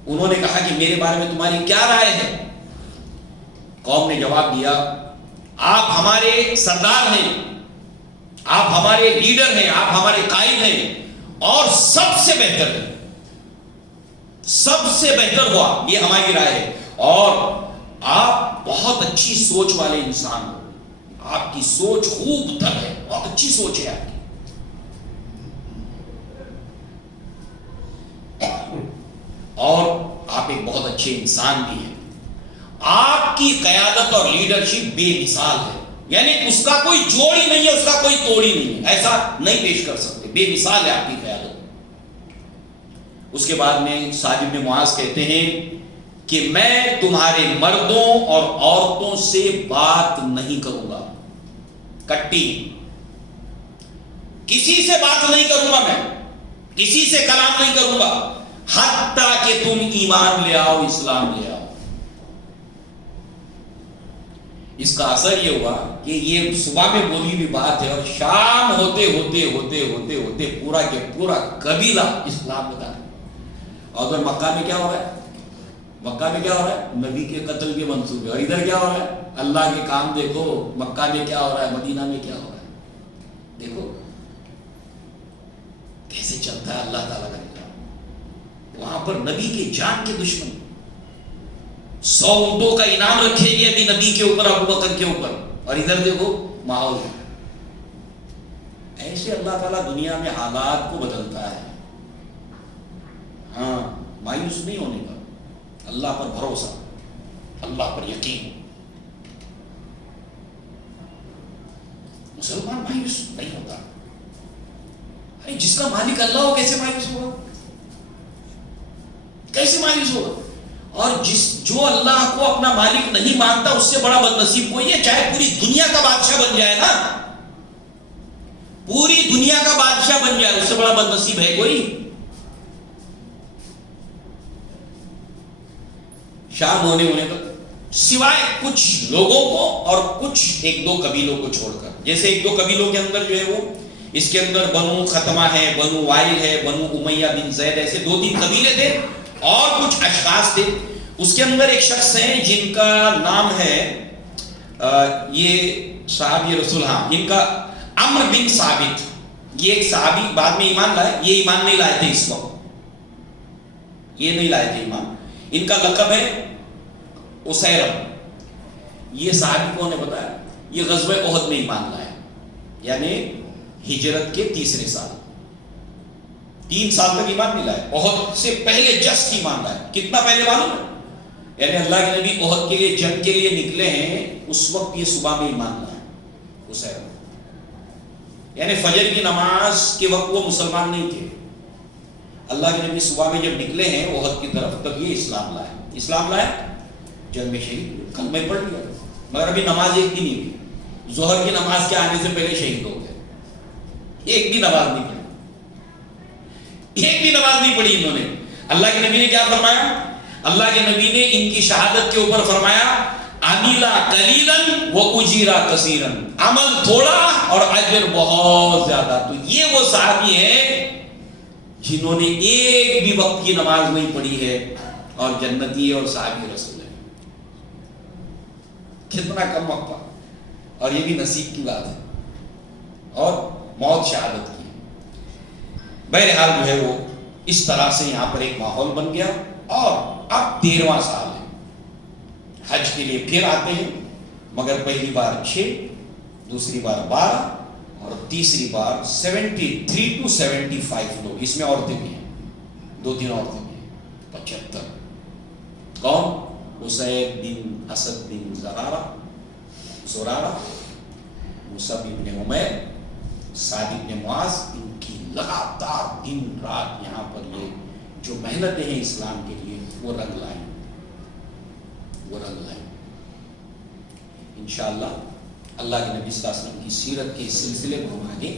انہوں نے کہا کہ میرے بارے میں تمہاری کیا رائے ہے؟ قوم نے جواب دیا آپ ہمارے سردار ہیں، آپ ہمارے لیڈر ہیں، آپ ہمارے قائد ہیں، اور سب سے بہتر ہے، سب سے بہتر ہوا یہ ہماری رائے ہے، اور آپ بہت اچھی سوچ والے انسان ہو، آپ کی سوچ خوب تر ہے، بہت اچھی سوچ ہے آپ کی، اور آپ ایک بہت اچھے انسان بھی ہیں۔ آپ کی قیادت اور لیڈرشپ بے مثال ہے، یعنی اس کا کوئی جوڑ ہی نہیں ہے، اس کا کوئی توڑ ہی نہیں ہے، ایسا نہیں پیش کر سکتے، بے مثال ہے آپ کی قیادت۔ اس کے بعد میں سعد بن معاذ کہتے ہیں کہ میں تمہارے مردوں اور عورتوں سے بات نہیں کروں گا، کٹی کسی سے بات نہیں کروں گا، میں کسی سے کلام نہیں کروں گا حتیٰ کہ تم ایمان لے آؤ، اسلام لے آؤ۔ اس کا اثر یہ ہوا کہ یہ صبح میں بولی ہوئی بات ہے، اور شام ہوتے ہوتے ہوتے ہوتے ہوتے پورا کے پورا قبیلہ اسلام میں داخل۔ اور ادھر مکہ میں کیا ہو رہا ہے، مکہ میں کیا ہو رہا ہے، نبی کے قتل کے منصوبے، اور ادھر کیا ہو رہا ہے، اللہ کے کام دیکھو، مکہ میں کیا ہو رہا ہے، مدینہ میں کیا ہو رہا ہے، دیکھو کیسے چلتا ہے اللہ تعالیٰ کا نظام۔ وہاں پر نبی کے جان کے دشمن 100 اونٹوں کا انعام رکھے گئے ابھی نبی کے اوپر، ابو بکر کے اوپر، اور ادھر دیکھو ماحول۔ ایسے اللہ تعالیٰ دنیا میں حالات کو بدلتا ہے۔ ہاں، مایوس نہیں ہونے کا، اللہ پر بھروسہ، اللہ پر یقین۔ مسلمان مایوس نہیں ہوتا۔ ارے جس کا مالک اللہ ہو کیسے مایوس ہوگا، کیسے مایوس ہوگا؟ اور جو اللہ کو اپنا مالک نہیں مانتا اس سے بڑا بد نصیب کوئی ہے، چاہے پوری دنیا کا بادشاہ بن جائے نا، پوری دنیا کا بادشاہ بن جائے، اس سے بڑا بد نصیب ہے کوئی؟ شام ہونے پر سوائے کچھ لوگوں کو اور کچھ 1-2 قبیلوں کو چھوڑ کر، جیسے 1-2 قبیلوں کے اندر جو ہے وہ اس کے اندر بنو ختمہ ہے، بنو وائل ہے، بنو امیہ بن زید، ایسے 2-3 قبیلے تھے، اور کچھ اشخاص تھے۔ اس کے اندر ایک شخص ہیں جن کا نام ہے یہ صحابی رسول، ہاں، ان کا عمرو بن ثابت، یہ ایک صحابی بعد میں ایمان لائے، یہ ایمان نہیں لائے تھے اس وقت، یہ نہیں لائے تھے ایمان۔ ان کا لقب ہے اسیرم۔ یہ صحابی کون ہے بتایا؟ یہ غزوہ احد میں ایمان لائے، یعنی ہجرت کے 3 سال، 3 سال تک ایمان نہیں لائے، احد سے پہلے جسٹ ایمان لائے۔ کتنا پہلے معلوم ہے؟ یعنی اللہ کے نبی احد کے لیے جنگ کے لیے نکلے ہیں، اس وقت یہ صبح میں ایمان لائے حسین، یعنی فجر کی نماز کے وقت وہ مسلمان نہیں تھے، اللہ کے نبی صبح میں جب نکلے ہیں احد کی طرف تب یہ اسلام لائے، اسلام لائے، جنگ میں شہید ہوئے، کلمہ پڑھ لیا، مگر ابھی نماز ایک بھی نہیں ہوئی، ظہر کی نماز کے آنے سے پہلے شہید ہو گئے، ایک بھی نماز نہیں پڑھی، ایک بھی نماز نہیں پڑھی انہوں نے۔ اللہ کے نبی نے کیا فرمایا؟ اللہ کے نبی نے ان کی شہادت کے اوپر فرمایا عملا قلیلا واجرا کثیرا، عمل تھوڑا اور اجر بہت زیادہ۔ تو یہ وہ صحابی ہیں جنہوں نے ایک بھی وقت کی نماز نہیں پڑھی ہے اور جنتی ہے اور صحابی رسول ہے۔ کتنا کم وقت، اور یہ بھی نصیب کی بات ہے، اور موت شہادت کی ہے۔ بہرحال جو ہے وہ اس طرح سے یہاں پر ایک ماحول بن گیا، اور اب 13واں سال ہے، حج کے لیے پھر آتے ہیں، مگر پہلی بار 6، دوسری بار 12 اور تیسری بار 73 to 75 لوگ، اس میں عورتیں بھی ہیں، 2-3 عورتیں بھی ہیں، 75۔ کون؟ اسید بن اسد بن زرارہ، مصعب بن عمیر، سعد بن معاذ، ان کی لگاتار دن رات یہاں پر یہ جو محنتیں ہیں اسلام کے لیے وہ رنگ لائیں، انشاءاللہ اللہ کے نبی صلی اللہ علیہ وسلم کی سیرت کے سلسلے کو ہم آگے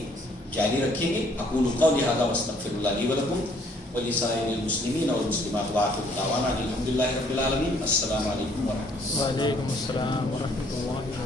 جاری رکھیں گے۔ اقول قولی ھذا واستغفر اللہ لی ولکم ولسائر المسلمین والمسلمات وآخر دعوانا الحمدللہ رب العالمین۔ السلام علیکم ورحمۃ اللہ۔ وعلیکم السلام ورحمۃ اللہ۔